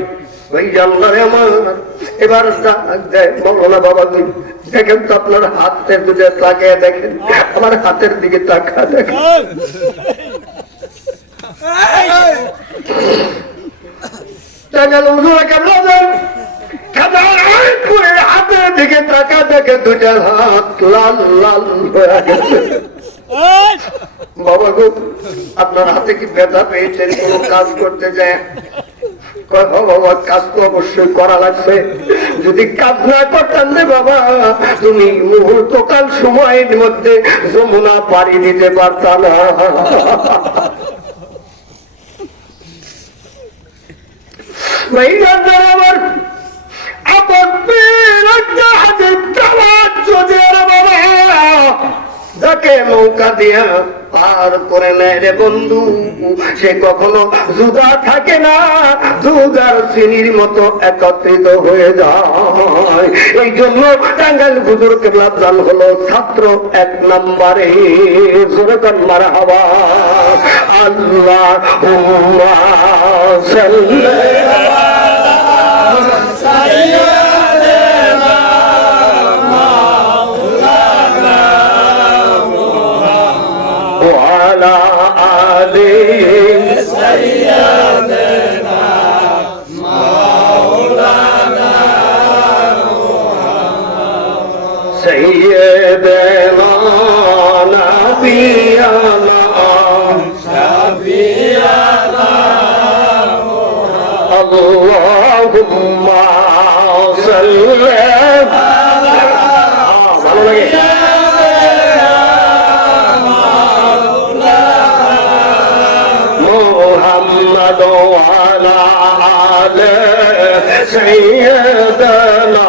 ওই জানলে আমার এবার মৌলানা বাবাজি দেখেন তো আপনার হাতের দিকে তাকিয়ে দেখেন আমার হাতের দিকে তাকা দেখেন হাতের দিকে তাকা দেখে দুটা হাত লাল লাল হয়ে গেছে বাবা গো আপনার হাতে কি ব্যথা পেয়েছেন কোন কাজ করতে যায় কাজ তো অবশ্যই করা লাগছে যদি কাজ না করতেন রে বাবা তুমি মুহূর্তকাল সময়ের মধ্যে যমুনা পাড়ি দিতে পারতাম না আমার যাকে নৌকা দিয়া পার করে নেয় রে বন্ধু সে কখনো জুদা থাকে না দুধার চিনির মতো একত্রিত হয়ে যায় এই জন্য টাঙ্গাইল হুজুর কেবলা জান হলো ছাত্র 1 নম্বরে জোরে কান মারহাবা আল্লাহুম্মা وعلى آله سيدنا مولانا سيدنا نبينا شفيعنا اللهم صل ভালো লাগে محمد وعلى آل سيدنا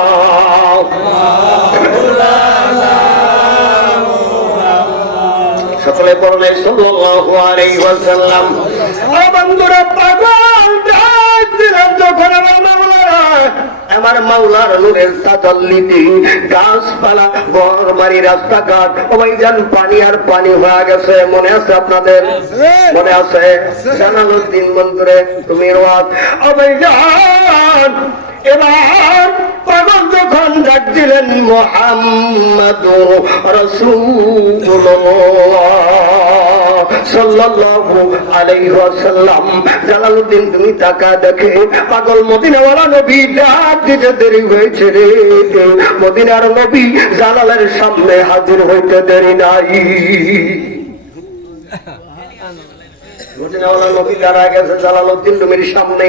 সকলে পড়লেন সাল্লাল্লাহু আলাইহি ওয়াসাল্লাম বন্ধুরা পাগল ডাক দিলেন যখন আমার মাওলার নূরের তাজাল্লিতে গাছপালা ঘরবাড়ি রাস্তাঘাট ওইখান পানি আর পানি হয়ে গেছে মনে আছে আপনাদের মনে আছে জালালউদ্দিন মন্দিরে তুমি রাত ওইখান এবার পাগল যখন ডাক দিলেন মুহাম্মাদুর রাসূলুল্লাহ সাল্লাল্লাহু আলাইহি ওয়াসাল্লাম জালালউদ্দিন তুমি তাকা দেখে পাগল মদিনাওয়ালা নবী ডাক দিতে দেরি হয়েছে রে মদিনার নবী জালালের সামনে হাজির হইতে দেরি নাই মদিনাওয়ালা নবী দাঁড়া গেছে জালালউদ্দিন রুমির সামনে।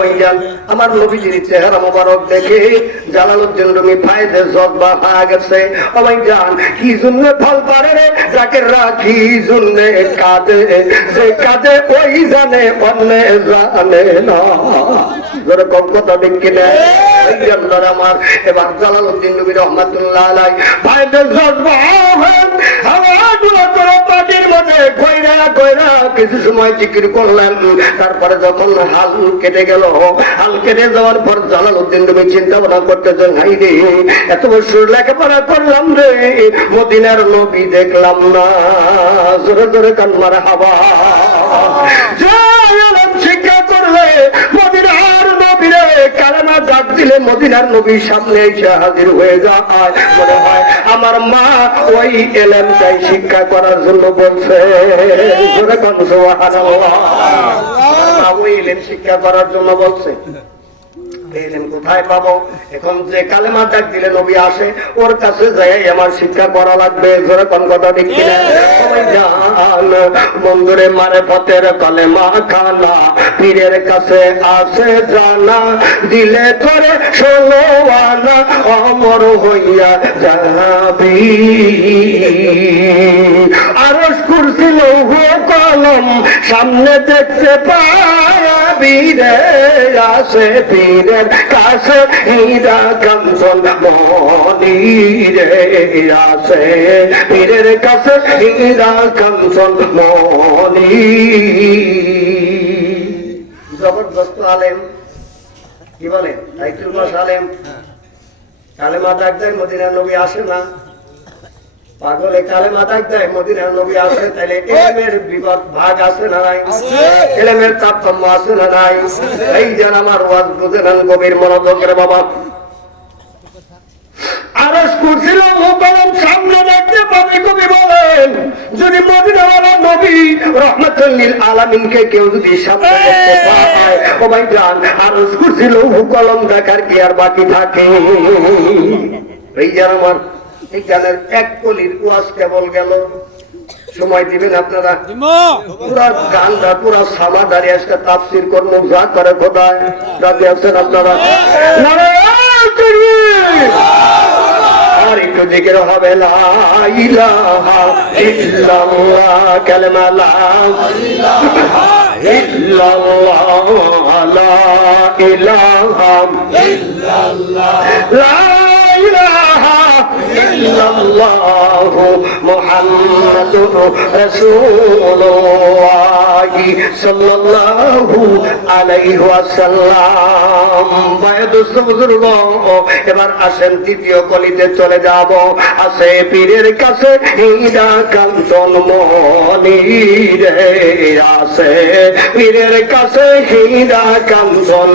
ভাইজান, আমার নবীজির চেহারা মোবারক দেখে জালালউদ্দিন রুমি ফায়দে জজবা হয়ে গেছে। ভাইজান, কি জন্য ফল পারে রে যাকে রাখি জন্য কাঁদে, যে কাঁদে ওই জানে অন্যে জানে না। জোরে কম কথা ঠিক কিনা? আমার এবার জালালউদ্দিন নবী রহমাতুল্লাহ আলাইহি ফায়দে জজবা পাটির মধ্যে কইরা কইরা কিছু সময় জিকির করলেন। তারপরে যখন হাল কেটে গেল, হাল কেটে যাওয়ার পর জালালউদ্দিন নবী চিন্তা ভাবনা করতেছেন, হাই রে এত বছর লেখাপড়া করলাম রে, মদিনার নবী দেখলাম না। জোরে জোরে কান মারা হাবা। শিক্ষা করলে মদিনার নবীরে কালেমা ডাক দিলে মদিনার নবীর সামনে এসে হাজির হয়ে যায়। মনে হয় আমার মা ওই এলেমটাই শিক্ষা করার জন্য বলছে। ওই এলেম শিক্ষা করার জন্য বলছে। কোথায় পাবো? এখন যে কালেমা ডাক দিলে নবী আসে, ওর কাছে যাই আমার শিক্ষা করা লাগবে। জোরে কোন কথা ঠিক কিনা? বন্ধুরে মারে পথের কালেমা খানা, পীরের কাছে আসে জানা, দিলে তোরে 16 আনা অমর হইয়া যাবি। আরশ কুরসি লৌহ কলম সামনে দেখতে পাবি রে, আসে পীরের কাছে হীরা কাঞ্চন মনি রে, আসে পীরের কাছে হীরা কাঞ্চন মনি। জবরদস্ত আলেম, কি বলেন? তাইতুল মাস আলেম। কালেমা ডাক দেয় মদিনার নবী আসে না। পাগলে কালেমা ডাক দেয় মদিনার নবী আসে। তাহলে এলেমের বিপদ ভাগ আছে না নাই? এলেমের তারতম্য আছে না নাই? এই যেন আমার ওয়াজ বুঝে নেন গভীর মনোযোগের বাবা। আরশ কুরসি লৌহ কলম সামনে দেখতে পাবে। কবি বলেন, যদি মদিনাওয়ালা নবী রহমাতুল লিল আলামিনকে কেউ যদি সামনে দেখতে পায়, ও ভাই জান, আরশ কুরসি লৌহ কলম দেখার কি আর বাকি থাকে? এই যেন আমার এই গানের এক কলির ওয়াজ কেবল গেল। সময় দিবেন আপনারা? পুরা গানটা পুরা সামা দাঁড়িয়ে আজকে তাফসীর কর্ম যা করে খোদায় রাজি আছেন আপনারা? আর একটু জিকির হবে, লা ইলাহা ইল্লাল্লাহ, কালেমা লা ইলাহা ইল্লাল্লাহ, লা ইলাহা ইল্লাল্লাহ, লা ইলাহা ইল্লাল্লাহ, মুহাম্মাদুর রাসূলুল্লাহ সাল্লাল্লাহু আলাইহি ওয়াসাল্লাম। বায়দুস বুজুর্গ, এবার আসেন তৃতীয় কলিতে চলে যাব। আসে পীরের কাছে হীরা কাঞ্চন মনি রে, আসে পীরের কাছে হীরা কাঞ্চন।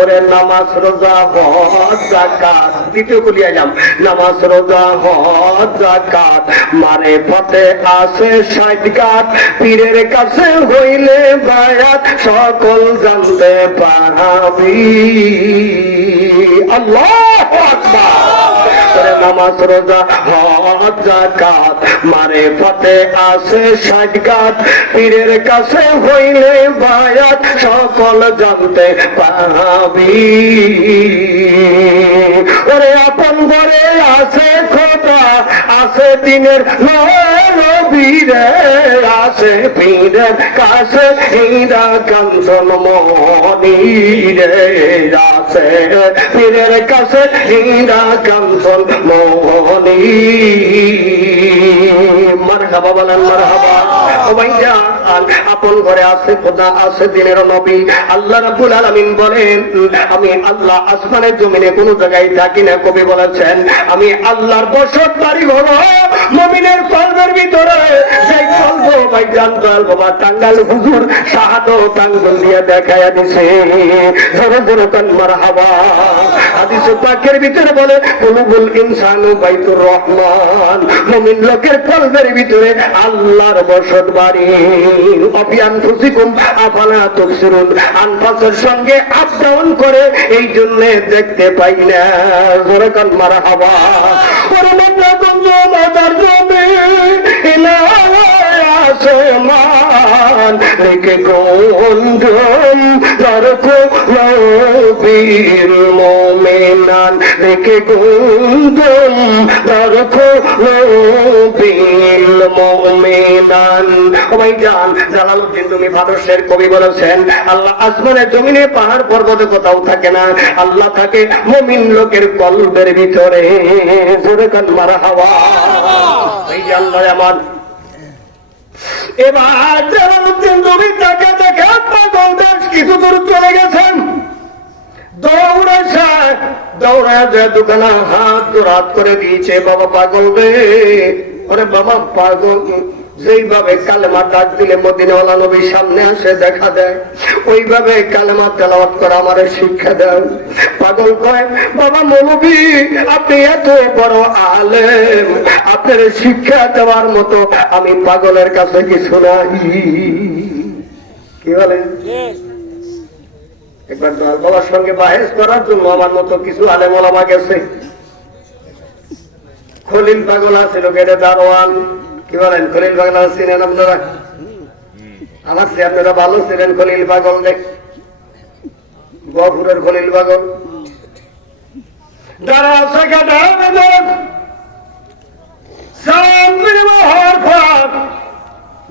ওরে নামাজ রোজা হজ যাকাত, দ্বিতীয় কলি আইলাম। নামাজ রোজা হজ যাকাত, মারে পথে আসে 60 গাত, পীরের কাছে হইলে বায়াত সকল জানতে পারবি। আল্লাহু আকবার। নামাজ রোজা হজ যাকাত, মারে পথে আসে 60 গাত, পীরের কাছে হইলে বায়াত সকল জানতে পারবি। ওরে আপন ঘরে আছে খোদা, আছে দিনের নবী রে, আছে পীরের কাছে হীরা কাঞ্চন মনি রে, আছে পীরের কাছে হীরা কাঞ্চন মনি। মারহাবা বলেন মারহাবা। ও ভাইজান, আপন ঘরে আছে খোদা, আছে দিনের নবী। আল্লাহ রাব্বুল আলামিন বলেন, আমি আল্লাহ আসমানের জমিনে কোন জায়গায় থাকি না। কবি বলেছেন, আমি আল্লাহর বসত বাড়ি হলো মুমিনের কলবের ভিতরে। সেই কলব ভাইজান দয়াল বাবা টাঙ্গাল হুজুর শাহাদত আঙ্গুল দিয়ে দেখায়া দিছে। জোরে জোরে কান মারহাবা। হাদিস পাকের ভিতরে বলে, কুলুবুল ইনসানু বাইতুর রহমান, মুমিন লোকের কলবের ভিতরে আল্লাহর বসত বাড়ি। অফিয়ান খুশিকুম আফালা তুবসিরুন, আনফাসের সঙ্গে আপ ডাউন করে, এই জন্য দেখতে পাই না। জোরে কান মারহাবা। ওরে বান্দা গঞ্জ মাদার জমি জমিন আসমান রেখে গন্ধম রাখো নবীর মুমিনান রেখে গন্ধম রাখো নবীর মুমিনান। ভাইজান জালালউদ্দিন রুমি ফারসের কবি বলেছেন, আল্লাহ আসমানের জমিনে পাহাড় পর্বতে কোথাও থাকে না, আল্লাহ থাকে মুমিন লোকের কলবের ভিতরে। জোরে কান মারহাবা। এই যে আল্লাহ আমার। এবার জালালউদ্দিন রুমি তাকে দেখে পাগল বেশ কিছু দূর চলে গেছেন। দৌড়ে যে দোকানে হাত জোড়াত করে দিয়েছে, বাবা পাগল রে, ওরে বাবা পাগল, যেইভাবে কালেমা ডাক দিলে মদিনাওয়ালা নবী সামনে আসে দেখা দেয়, ওইভাবে কালেমা তেলাওয়াত করে আমারে শিক্ষা দেয়। পাগল কয়, বাবা মৌলভী আপনি এত বড় আলেম, আপনার শিক্ষা দেওয়ার মতো আমি পাগলের কাছে কিছু নাই। কি বলেন? একবার দয়াল বাবার সঙ্গে বাহেস করার জন্য আমার মতো কিছু আলেম ওলামা গেছে। খলিল পাগল আছিল গেটে দারোয়ান। কি বলেন? খলিল পাগল ছিলেন আপনারা? আমার চেয়ে আপনারা ভালো ছিলেন খলিল পাগল। দেখ গফুরের খলিল পাগল যারা আছে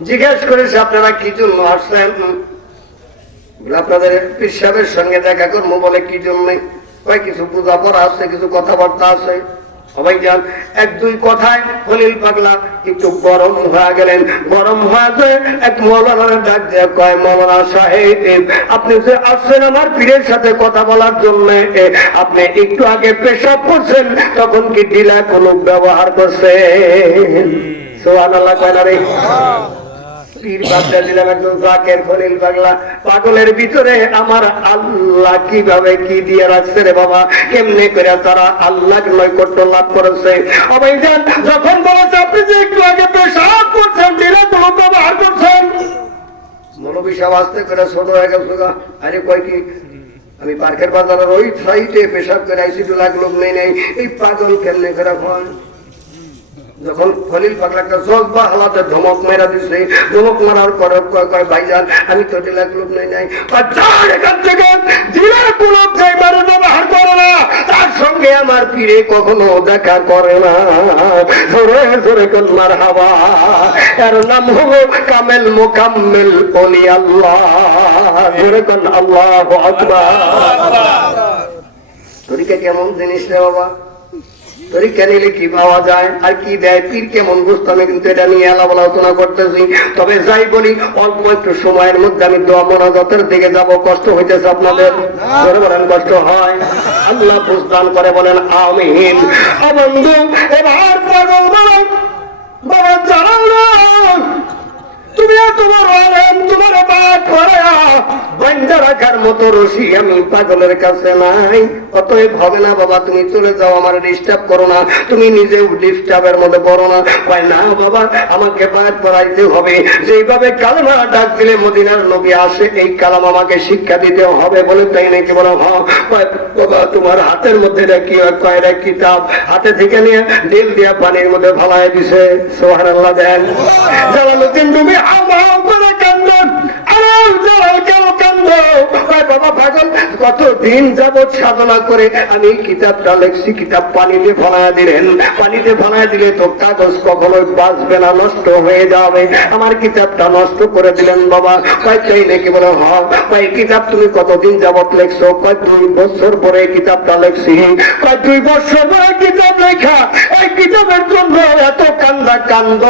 জিজ্ঞেস করেছে আপনারা কি জন্য আসছেন? আপনাদের পীর সাহেবের সঙ্গে দেখা করবো। বলে কি জন্য? কয় কিছু পূজা পড়া আছে, কিছু কথাবার্তা আছে। সবাই যান এক দুই কথায় খলিল পাগলা একটু গরম হয়ে গেলেন। গরম হয়ে এক মৌলানার ডাক দিয়ে কয়, মৌলানা সাহেব আপনি যে আসছেন আমার পীরের সাথে কথা বলার জন্য, আপনি একটু আগে পেশাব করছেন, তখন কি ঢিলা কোনো ব্যবহার করছেন? সুবহানাল্লাহ কয় না রে? পাগলের ভিতরে আমার আল্লাহ কিভাবে কি দিয়ে রাখছে রে বাবা, কেমনে করে তারা আল্লাহ নৈকট্য লাভ করেছে। যখন বলেছে আপনি যে একটু আগে পেশাব করছেন, দিলে কোনো ব্যবহার করছেন, মৌলবী সাহেব আস্তে করে ছোট হয়ে গেল। আরে কয় কি, আমি পার্কের বাজারের ওই সাইডে পেশাব করে আইসি, 2 লাখ লোক নেই। এই পাগল কেমনে করে হয়? যখন খলিল পাগলা একটা জজবা হালাতে ধমক মেরা দিছে, ধমক মারার পরে কয় ভাইজান আমি তো 2 লাখ লোক নেই। এখান থেকে 2 লাখ লোক যাইবার ব্যবহার করে না, তার সঙ্গে আমার পীরে কখনো দেখা করে না। জোরে জোরে কোন মারহাবা। এর নাম হলো কামেল মুকাম্মিল ওলি আল্লাহ। জোরে কোন আল্লাহু আকবার। তরিকা কেমন জিনিস রে বাবা? পরীক্ষা নিলে কি পাওয়া যায় আর কি দেয়, পীর কেমন বুঝতে, আমি কিন্তু এটা নিয়ে আলোচনা করতেছি। তবে যাই বলি, অল্প একটু সময়ের মধ্যে আমি দোয়া মোনাজাতের দিকে যাব। কষ্ট হইতেছে আপনাদের? বলেন কষ্ট হয়? আল্লাহ বুঝদান করে, বলেন আমিন। বন্ধু এবার পাগল বলেন, বাবা জানাও না তুমি তোমার আলেম তোমার বাদ করে বান্ধা রাখার মতো রশি আমি পাগলের কাছে নাই। অতএব হবে না বাবা, তুমি চলে যাও, আমার ডিস্টার্ব করো না, তুমি নিজেও ডিস্টার্বের মধ্যে পড়ো না। কয় না বাবা, আমাকে বাদ পড়াইতে হবে। যেইভাবে কালেমা ডাক দিলে মদিনার নবী আসে, এই কালাম আমাকে শিক্ষা দিতে হবে। বলে তাই নাকি? বলো হ্যাঁ। বাবা তোমার হাতের মধ্যে কি কয়টা কিতাব হাতে থেকে নিয়ে ঢিল দিয়া পানির মধ্যে ভালাই দিছে। সুবহানাল্লাহ। দেন জালালউদ্দিন রুমি বাবা পাগল, কতদিন যাবৎ সাধনা করে আমি কিতাবটা লেখছি, কিতাব পানিতে ফলাইয়া দিলেন। পানিতে ফলাইয়া দিলে তো কাগজ কখনোই বাঁচবে না, নষ্ট হয়ে যাবে। আমার কিতাবটা নষ্ট করে দিলেন বাবা। কয় চাই নাকি? বলে হ্যাঁ। কয় কিতাব তুমি কতদিন যাবৎ লেখছো? কয় 2 বছর পরে কিতাবটা লেখছি। কয় 2 বছর পরে কিতাব লেখা, এই কিতাবের জন্য এত কান্দা কান্দ।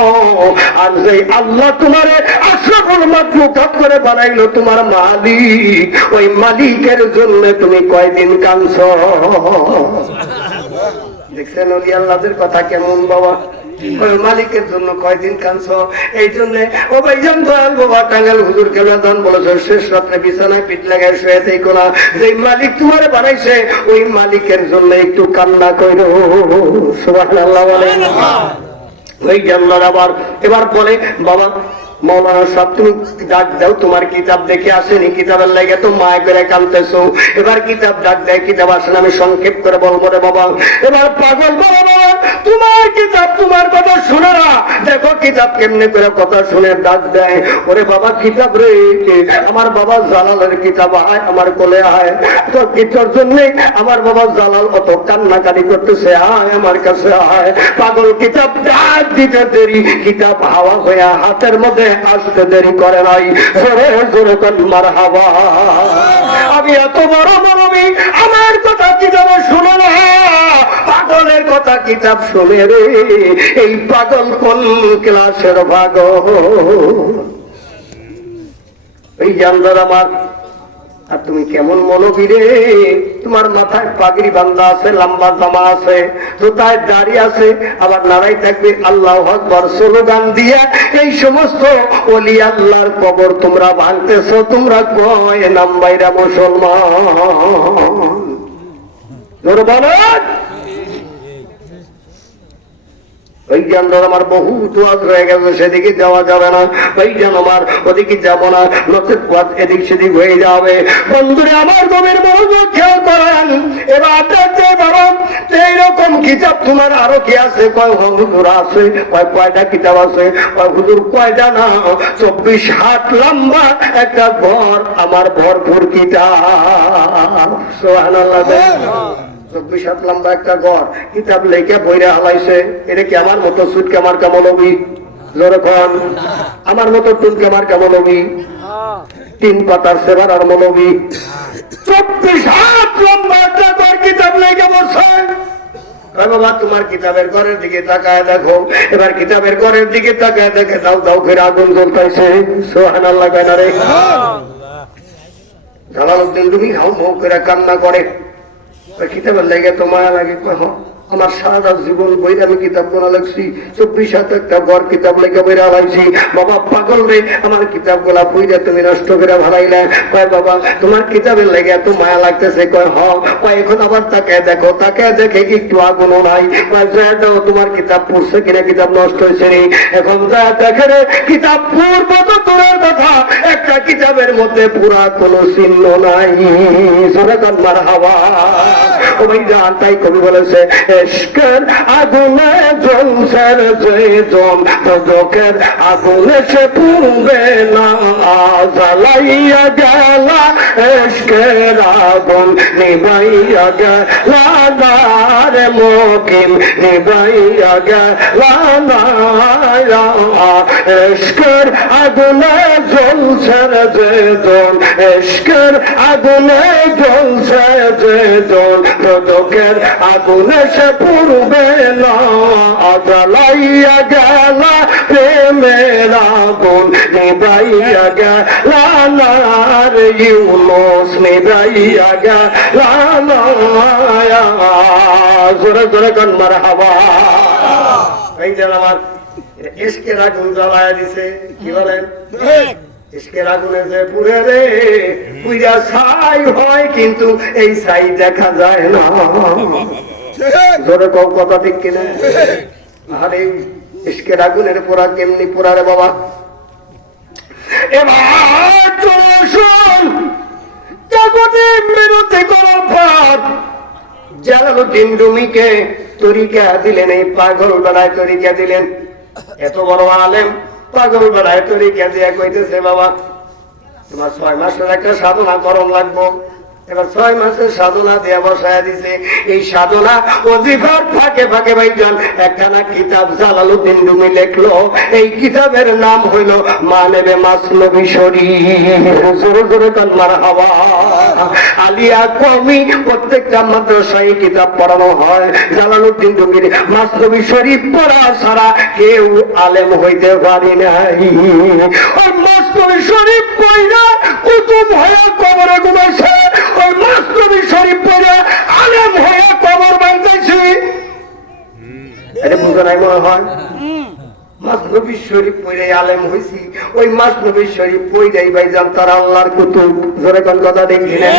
আর যে আল্লাহ তোমার আশরাফুল মাখলুকাত করে বানাইলো তোমার মালিক, ওই মালিকের জন্য তুমি কয়দিন কাঁদছ? দেখছেন ওলি আল্লাহদের কথা কেমন বাবা? ওই মালিকের জন্য কয়দিন কাঁদছ? এই জন্য ও ভাইজান দয়াল বাবা টাঙ্গাল হুজুর কেমন বলেছে, শেষ রাত্রে বিছানায় পিঠ লাগায় শুয়ে থেকো না। যে মালিক তোমার বানাইছে ওই মালিকের জন্য একটু কান্না কইরো। সুবহানাল্লাহ বলেন। ওই জান্নাত আবার এবার বলে বাবা মৌলানা সাহেব তুমি ডাক দাও, তোমার কিতাব দেখে আসেনি, কিতাবের লাগে তো মায় করে কানতেছো, এবার কিতাব ডাক দেয়, কিতাব আসেন, আমি সংক্ষেপ করে বলবো রে বাবা। এবার পাগল বলে বাবা তোমার কিতাব তোমার কথা শুনে না, দেখো কিতাব কেমনে করে কথা শুনে ডাক দেয়। ওরে বাবা কিতাব রে, আমার বাবা জালালের কিতাব আয় আমার কোলে আয়, তো কিতার জন্য আমার বাবা জালাল অত কান্নাকানি করতেছে, আয় আমার কাছে আয়। পাগল কিতাব ডাক দিতে দেরি, কিতাব হাওয়া হয়ে হাতের মধ্যে আসতে দেরি করে নাই, জোরে জোরে কলমার হাওয়া। আমি এত বড় মানবী, আমার কথা কিতাব শুনে না, পাগলের কথা কিতাব শুনে রে। এই পাগল কোন ক্লাসের পাগল? এই জানদার আমার, আর তুমি কেমন মনোবী রে? তোমার মাথায় পাগড়ি বান্ধা আছে, লম্বা জামা আছে, জুতায় দাড়ি আছে, আবার নারাই থাকবে আল্লাহু আকবার স্লোগান দিয়ে এই সমস্ত ওলি আল্লাহর কবর তোমরা ভাঙতেছো। তোমরা কয় নাম্বাইরা মুসলমান? ওই জান আমার বহু দোয়াজ রয়ে গেছে, সেদিকে যাওয়া যাবে না। ওই জান আমার ওদিকে যাব না, লোকের পথ এদিক সেদিক হয়ে যাবে। বন্ধুরে আমার গভীর মনোযোগ খেয়াল করেন। এবার আপনার বাবা এইরকম কিতাব তোমার আরো কি আছে? কয় হুজুর আছে, কয় কয়টা কিতাব আছে? কয় হুজুর কয়টা না, 24 হাত লম্বা একটা ঘর, আমার ভরপুর কিতাব। সুবহানাল্লাহ। 24 হাত লম্বা একটা ঘর, কিতাব লেখা বইরা হালাইছে। এটা কি আমার মতো সুট কামার কামলবি? যখন আমার মতো টুল কামার কামলবি, 3 পাতার সেবার আর মৌলবি, 24 হাত লম্বা একটা ঘর, কিতাব লেখা বসে। বাবা তোমার কিতাবের ঘরের দিকে তাকায় দেখো। এবার কিতাবের ঘরের দিকে তাকায় দেখে দাও দাও করে আগুন জ্বলতেছে। সুবহানাল্লাহ। কেন রে? জালালউদ্দিন রুমি হাউ হাউ করে কান্না করে। কিতাবের লেগে তো মায়া লাগে। আমার সারা জীবন বইরে আমি কিতাব গোনা লাগছি, 24 হাত একটা ঘর কিতাব লেগে বইরা হারাইছি। বাবা পাগল রে, আমার কিতাব গোলা বইরে তুমি নষ্ট করে হারাইলে। কয় বাবা তোমার কিতাবের লেগে এত মায়া লাগতেছে? কয় হ। কয় এখন আবার তাকে দেখো, তাকে দেখে একটু আগুনও নাই। কয় যা দাও তোমার কিতাব পড়ছে কিনা, কিতাব নষ্ট হয়েছে নি। এখন যা দেখে রে, কিতাব পূর্ব তো তোর কথা, একটা কিতাবের মধ্যে পুরা কোনো চিহ্ন নাই। জোরে কলমার হাওয়া। ওই জান তাই কবি বলেছে, এশকের আগুনে জ্বলছে যেজন, চোখের আগুনে সে পুড়বে না। জ্বালাইয়া গেলা এশকের আগুন, নিবাইয়া গেলা রে মকিম, নিবাইয়া গেলা। এশকের আগুনে জ্বলছে যেজন, এশকের আগুনে জ্বলছে যেজন, চোখের আগুনে সে পুড়বে না। জ্বালাইয়া গেলা প্রেমের আগুন, নিবাইয়া গেলা রে ইউনুস, নিবাইয়া গেলা। জোরে জোরে গান মারহাবা। এই যে আমার ইশকের আগুন জ্বালায়া দিছে। কি বলেন? ইশকের আগুনে যে পুড়ে রে, পুইরা ছাই হয়, কিন্তু এই ছাই দেখা যায় না। জোরে কও কথা ঠিক কিনা? আরে ইশকের আগুনের পোড়া কেমনি পোড়া রে বাবা? এবার চলে শুন, জগতের বিরুদ্ধে করার পর জালালউদ্দিন রুমিকে তরিকা দিলেন। এই পাগল বেলায় তরিকা দিলেন। এত বড় আলেম পাগল বেলায় তরিকা দিয়া কইতেছে, বাবা তোমার 6 মাসের একটা সাধনা করণ লাগবো। এবার 6 মাসের সাধনা দেয়া বসায় দিছে। এই সাধনা ওজিফার ফাঁকে ফাঁকে ভাইজান একখানা কিতাব জালালউদ্দিন রুমি লেখলো। এই কিতাবের নাম হইল মানবে মাসনবী শরীফ। জোরে জোরে কান মারহাবা। আলিয়া কওমি প্রত্যেকটা মাদ্রাসায় কিতাব পড়ানো হয়। জালালউদ্দিন রুমির মাসনবী শরীফ পড়া ছাড়া কেউ আলেম হইতে পারে নাই। ওই মাসনবী শরীফ পড়া কুতুব হয়ে কবরে ঘুমাইছে, ওই মাসনবী শরীফ পড়া আলেম হয়ে কবর বাঁধতেছি। এটা বুঝে নাই মনে হয়? মাসনবী শরীফ পড়ে আলেম হয়েছি, ওই মাসনবী শরীফ পড়েই ভাইজান তারা আল্লাহর কুতুব, জোরে কোন কথা দেখি না,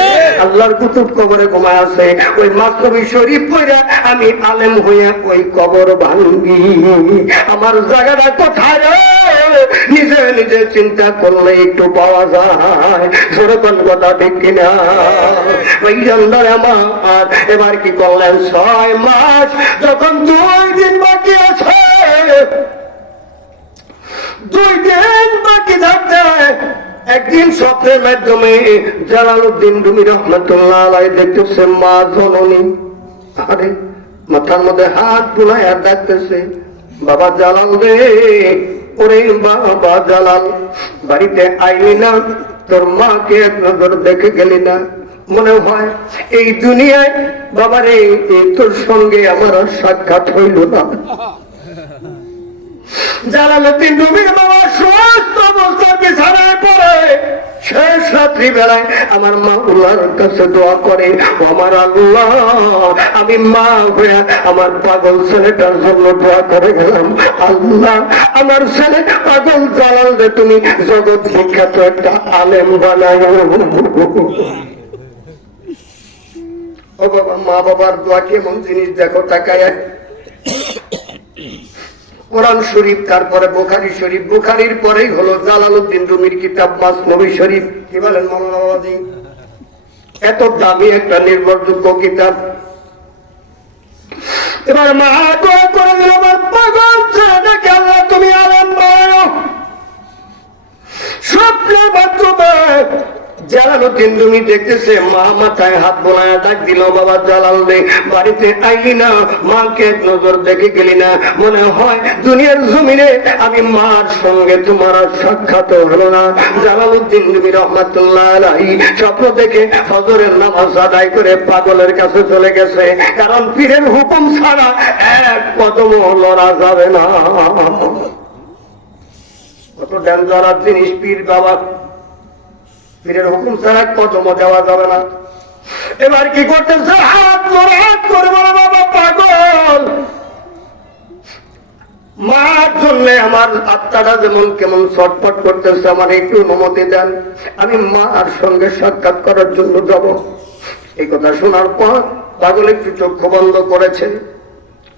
আল্লাহর কুতুব কবরে ঘুমায় আছে। ওই মাসনবী শরীফ পড়ে আমি আলেম হয়ে ওই কবর ভাঙ্গি। আমার জায়গাটা কোথায় নিজে নিজে চিন্তা করলে একটু পাওয়া যায়, জোরে কোন কথা দেখি না। ওই জানদার আমার এবার কি করলেন, 6 মাস যখন 2 দিন বাকি আছে, 2 দিন বাকি থাকতে একদিন স্বপ্নের মাধ্যমে জালালউদ্দিন রুমি রহমতুল্লাহ আলাইহি দেখতেছে মা জননী, আরে মাথার মধ্যে হাত বুলাইয়া ডাকতেছে, বাবা জালাল রে, ওরে বাবা জালাল, বাড়িতে আইলি না, তোর মাকে এক নজর দেখে গেলি না, মনে হয় এই দুনিয়ায় বাবারে তোর সঙ্গে আমার আর সাক্ষাৎ হইল না। জালালউদ্দিন রুমির বাবা সুস্থ অবস্থায় বিছানায় পড়ে শেষ রাত্রি বেলায় আমার মা আল্লাহর কাছে দোয়া করে, আমার আল্লাহ, আমি মা হয়ে আমার পাগল ছেলেটার জন্য দোয়া করে গেলাম, আল্লাহ আমার ছেলে পাগল জালাল রে তুমি জগৎ বিখ্যাত একটা আলেম বানায়। ও বাবা, মা বাবার দোয়া কেমন জিনিস দেখো, তাকায়। কোরআন শরীফ, তারপরে বুখারী শরীফ, বুখারীর পরেই হলো জালালউদ্দিন রুমির কিতাব মাসনবী শরীফ। কি বলেন মাওলানা বাবাজি? এত দামি একটা নির্ভরযোগ্য কিতাব। এবার মা দোয়া করে দিল, আমার পাগল ছেলেটাকে আল্লাহ তুমি আলেম বানাও। স্বপ্নের মাধ্যমে জালালউদ্দিন রুমি দেখতেছে মা মাথায় হাত বোলায় ডাক দিল, বাবা জালাল রে, বাড়িতে আইলি না, মাকে এক নজর দেখে গেলি না, মনে হয় দুনিয়ার জমিনে আমি মার সঙ্গে তোমার সাক্ষাৎ হলো না। জালালউদ্দিন রুমি রহমাতুল্লাহ আলাইহি স্বপ্ন দেখে ফজরের নামাজ আদায় করে পাগলের কাছে চলে গেছে, কারণ পীরের হুকুম ছাড়া এক কদম লড়া যাবে না। কত ডেঞ্জারাস জিনিস পীর বাবা, পীরের হুকুম ছাড়া কদম দেওয়া যাবে না। এবার কি করতেছে, হাত করে বলে, বাবা পাগল, মার জন্য আমার আত্মাটা যেমন কেমন ছটফট করতেছে, আমার একটু অনুমতি দেন, আমি মার সঙ্গে সাক্ষাৎ করার জন্য যাব। এই কথা শোনার পর পাগল একটু চক্ষু বন্ধ করেছে।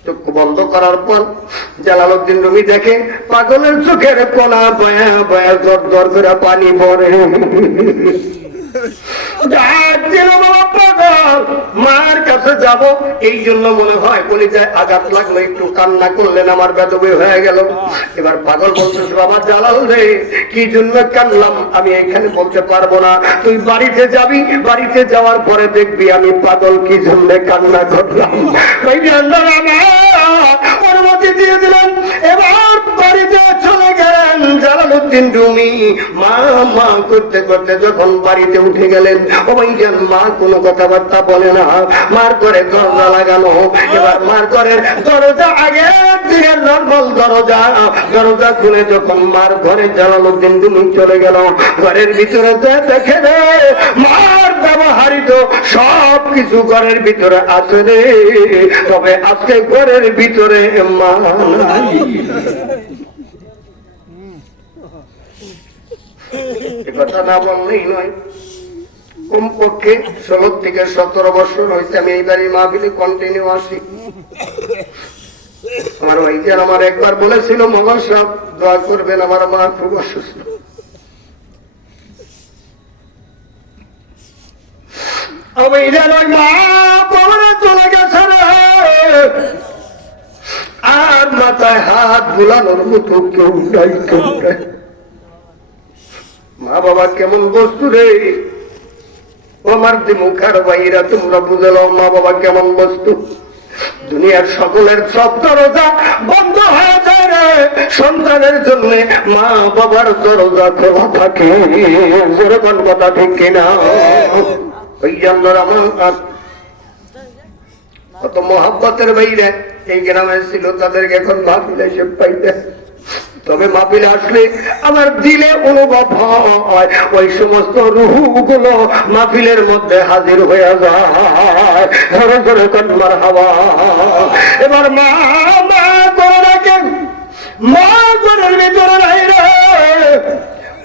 চক্ষু বন্ধ করার পর জালালউদ্দিন রুমি দেখে পাগলের চোখের কোনা বয়া বয়া জর জর করে পানি পড়ে। মার কাছে যাব, এই জন্য মনে হয় কলিজায় আঘাত লাগলো, একটু কান্না করলেন, আমার বেদবি হয়ে গেল। এবার পাগল বলতেছে, বাবা জালাল রে, কি জন্য কানলাম আমি এখানে বলতে পারবো না, তুই বাড়িতে যাবি, বাড়িতে যাওয়ার পরে দেখবি আমি পাগল কি জন্য কান্না করলাম। অনুমতি দিয়ে দিলেন। এবার বাড়িতে চলে গেলেন জালালউদ্দিন রুমি। মা মা করতে করতে যখন বাড়িতে উঠে গেলেন, ও ভাইজান, মা কোনো কথাবার্তা বলে না, মার করে দরজা লাগানো। এবার মার করে দরজা আগের দিনের নর্মাল দরজা, দরজা খুলে যখন মার ঘরে জালালউদ্দিন রুমি চলে গেল, ঘরের ভিতরে দেখে রে মার ব্যবহারিত সব কিছু ঘরের ভিতরে আছে রে, তবে আজকে ঘরের ভিতরে মা নাই। কথা না বললেই নয়, কমপক্ষে 16 থেকে 17 বছর হয়েছে আমি এই বাড়ির মাহফিলে কন্টিনিউ আসি। আমার ভাইজান আমার একবার বলেছিল, মামা সাহেব দোয়া করবেন, আমার মা খুব অসুস্থ। চলে গেছে আর মাথায় হাত বুলানোর মতো কেউ নাই, কেউ নাই। মা বাবা কেমন বস্তু রে, আমার মুখার বাইরা তোমরা বুঝালো, মা বাবা কেমন বস্তু। দুনিয়ার সকলের সব দরজা বন্ধ হয়ে যায় রে, সন্তানের জন্য মা বাবার দরজা খোলা থাকে। যেরকম কথা ঠিক কিনা? ওই জন্য আমার কত মহাব্বতের বাইরে এই গ্রামে ছিল, তাদেরকে এখন মাহফিলে এসে পাইতে। তবে মাহফিলে আসলে আমার দিলে অনুভব হয়, ওই সমস্ত রূহগুলো মাহফিলের মধ্যে হাজির হয়ে যায়। ধরে ধরে কন্মার হাওয়া। এবার মা মা করে রাখেন মা ঘরের ভিতরে নাই রে।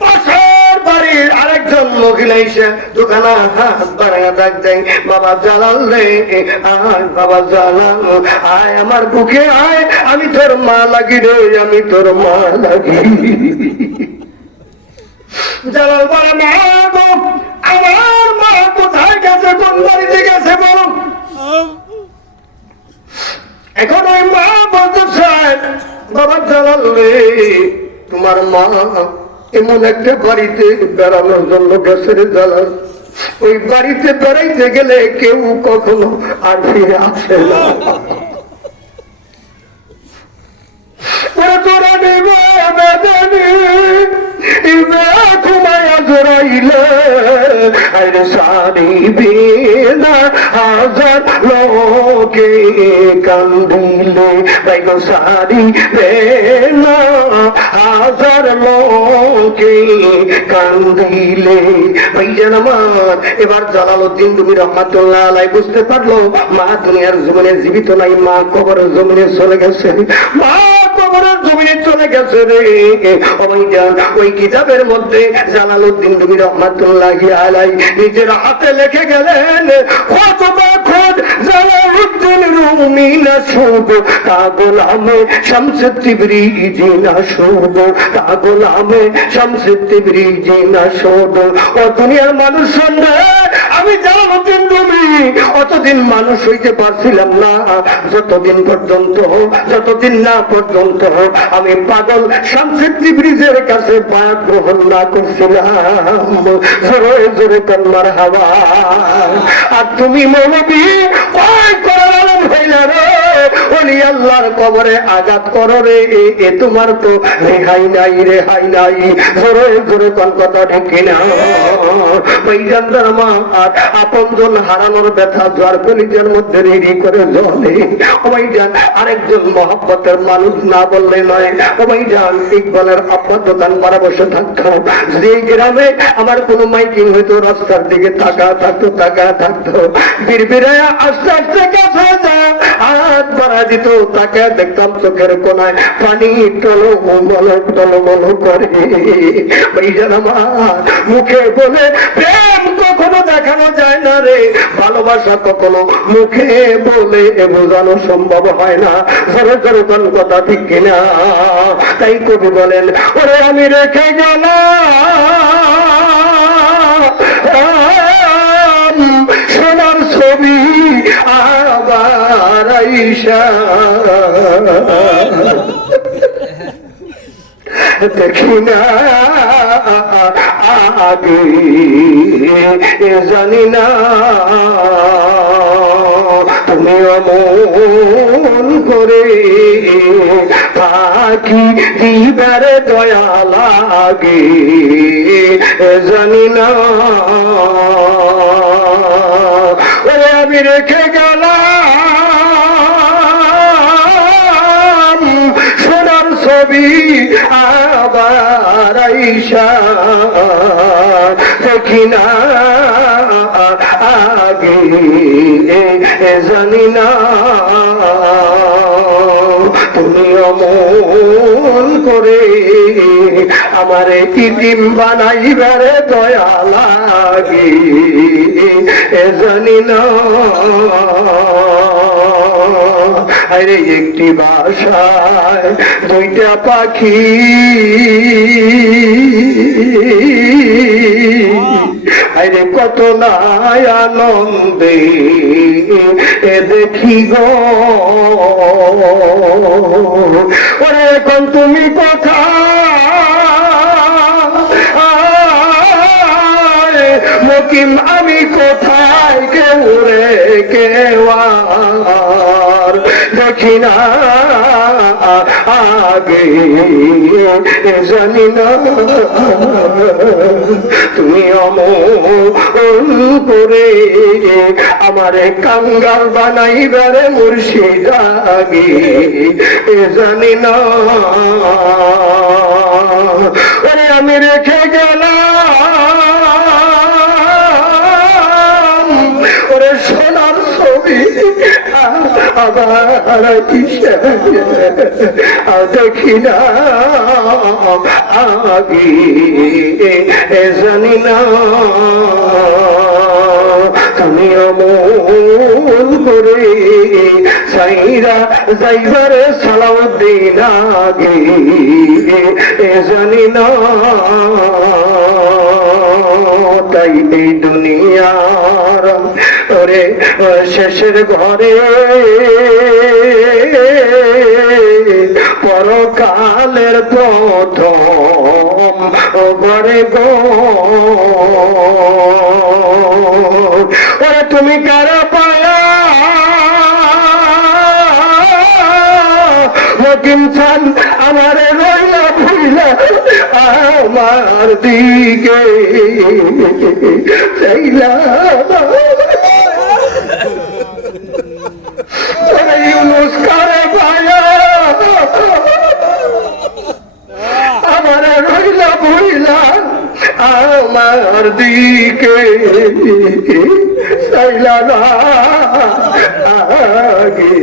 পাশের বাড়ির আরেকজন মহিলা এসে দোকানা হাত বাড়াইয়া ডাক দেয়, বাবা জালাল রে, আয় বাবা জালাল, আয় আমার বুকে আয়, আমি তোর মা লাগি রে, আমি তোর মা লাগি। জালাল বলে, মা গো, আমার মা কোথায় গেছে, কোন বাড়িতে গেছে বলো। এখন ওই মা বলতেছে, বাবা জালাল রে, তোমার মা এমন একটা বাড়িতে বেড়ানোর জন্য গেছে রে জালাল, ওই বাড়িতে বেড়াইতে গেলে কেউ কখনো আর ফিরে আসে না। তোরা নেবে বেদনে ঘুমায়া জড়াইলে আরে সারি বেলা হাজার লোকে কান্দিলে, বাইগো সারি বেলা হাজার লোকে কান্দিলে। ভাইজান আমার, এবার জালালউদ্দিন রুমি রহমাতুল্লাহ আলাইহি বুঝতে পারলো মা দুনিয়ার জীবনে জীবিত নাই, মা কবরের জমিনে চলে গেছে, মা কবরের জমিনে চলে গেছে রে। ওই কিতাবের মধ্যে জালালউদ্দিন রুমি রহমাতুল্লাহি আলাইহি নিজের হাতে লিখে গেলেন, খোদ জালালউদ্দিন রুমি না শুভ তা গোলামে শামসে তিবরিজি না শুভ, তা গোলামে শামসে তিবরিজি না শুভ। ও দুনিয়ার মানুষ শুনবে, আমি জালালউদ্দিন রুমি অতদিন মানুষ হইতে পারছিলাম না যতদিন না পর্যন্ত আমি পাগল শামসে তিবরিজের কাছে বায়াত গ্রহণ না করছিলাম। জোরে জোরে কন্মার হাওয়া। আর তুমি মৌলবী কয় করার হইলা রে, ওলি আল্লাহর কবরে আঘাত করো রে, এ তোমার তো রেহাই নাই, রেহাই নাই। জোরে জোরে কোন কথা ঢেকে না। ভাইজানরা আমার আপনজন হারানোর ব্যথা জ্বর কলিজার মধ্যে রেডি করে জ্বলে। ভাইজান আরেকজন মহব্বতের মানুষ না বললে নয়। ভাইজান ইকবালের আব্বা দোকান মারা বসে থাকতো, যে গ্রামে আমার কোনো মাইকিং হইতো রাস্তার দিকে তাকা থাকতো, বিড়বিড়ায়া আস্তে আস্তে কাছে যা হাত বাড়া দিত, তাকে দেখতাম চোখের কোনায় পানি টলমল করে। ভাইজান আমার মুখে বলে প্রেম কখনো দেখানো যায় না রে, ভালোবাসা কখনো মুখে বলে বোঝানো সম্ভব হয় না। জোরে জোরে কোন কথা ঠিক কিনা? তাই কবি বলেন, ওরে আমি রেখে গেলাম সোনার ছবি আবার আইসা, দেখি না আগে জানি না তুমি অমন করে পাখি দিবার দয়া লাগে, জানি না ওরে আমি রেখে গেলাম সোনার ছবি আবার আইসা, দেখি না আগে জানি না তুমি অমন করে আমারে ইতিম বানাইবারে দয়া লাগে, জানি না। আরে একটি বাসায় দুইটা পাখি, আরে কত নাই আনন্দে দেখি গো, ওরে এখন তুমি কোথায় মকিম, আমি কোথায় কেউ রে কেউ আর দেখি না আগে জানি না তুমি অমন করে আমারে কাঙ্গাল বানাইবারে মুর্শিদ আগে জানি না ওরে আমি রেখে গেলাম ওরে সোনার ছবি আবার দেখি না আগে জানি না তুমি অমল করে সাইরা যাইবার সালাউদ্দিন আগে জানি না তাই এই দুনিয়ার ওরে শেষের ঘরে পরকালের প্রথম ঘরে গো ওরে তুমি কারা পায়া ইনসান আমার রইলা ভুইলা আমার দিকে চাইলা ইউনুস কারে পায়া আমার রইলা ভুইলা আমার দিকে চাইলা না আগে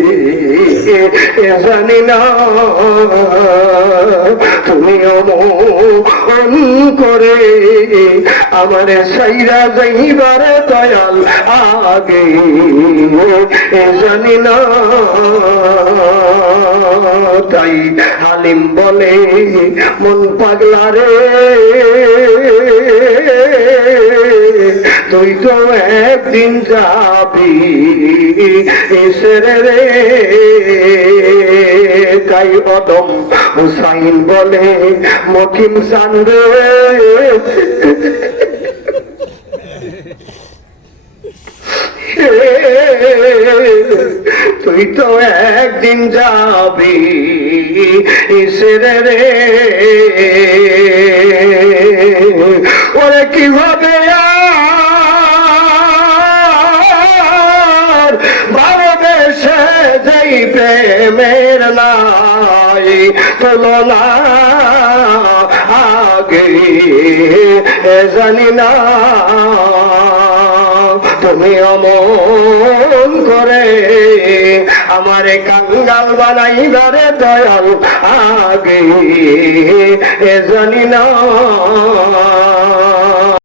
জানি না তুমি অমন করে আমার সাইরা যাইবার দয়াল আগে জানি না তাই হালিম বলে মন পাগলা রে তুই তো একদিন যাবি রে তাই অদম হুসাইন বলে মকিম সান রে তুই তো একদিন যাবি রে ওরে কি হবে আর ভারতদেশে যেই প্রেমের নাই তুলনা আগে জানি না তুমি অমন করে আমারে কাঙ্গাল বানাইবারে দয়াল আগে জানি না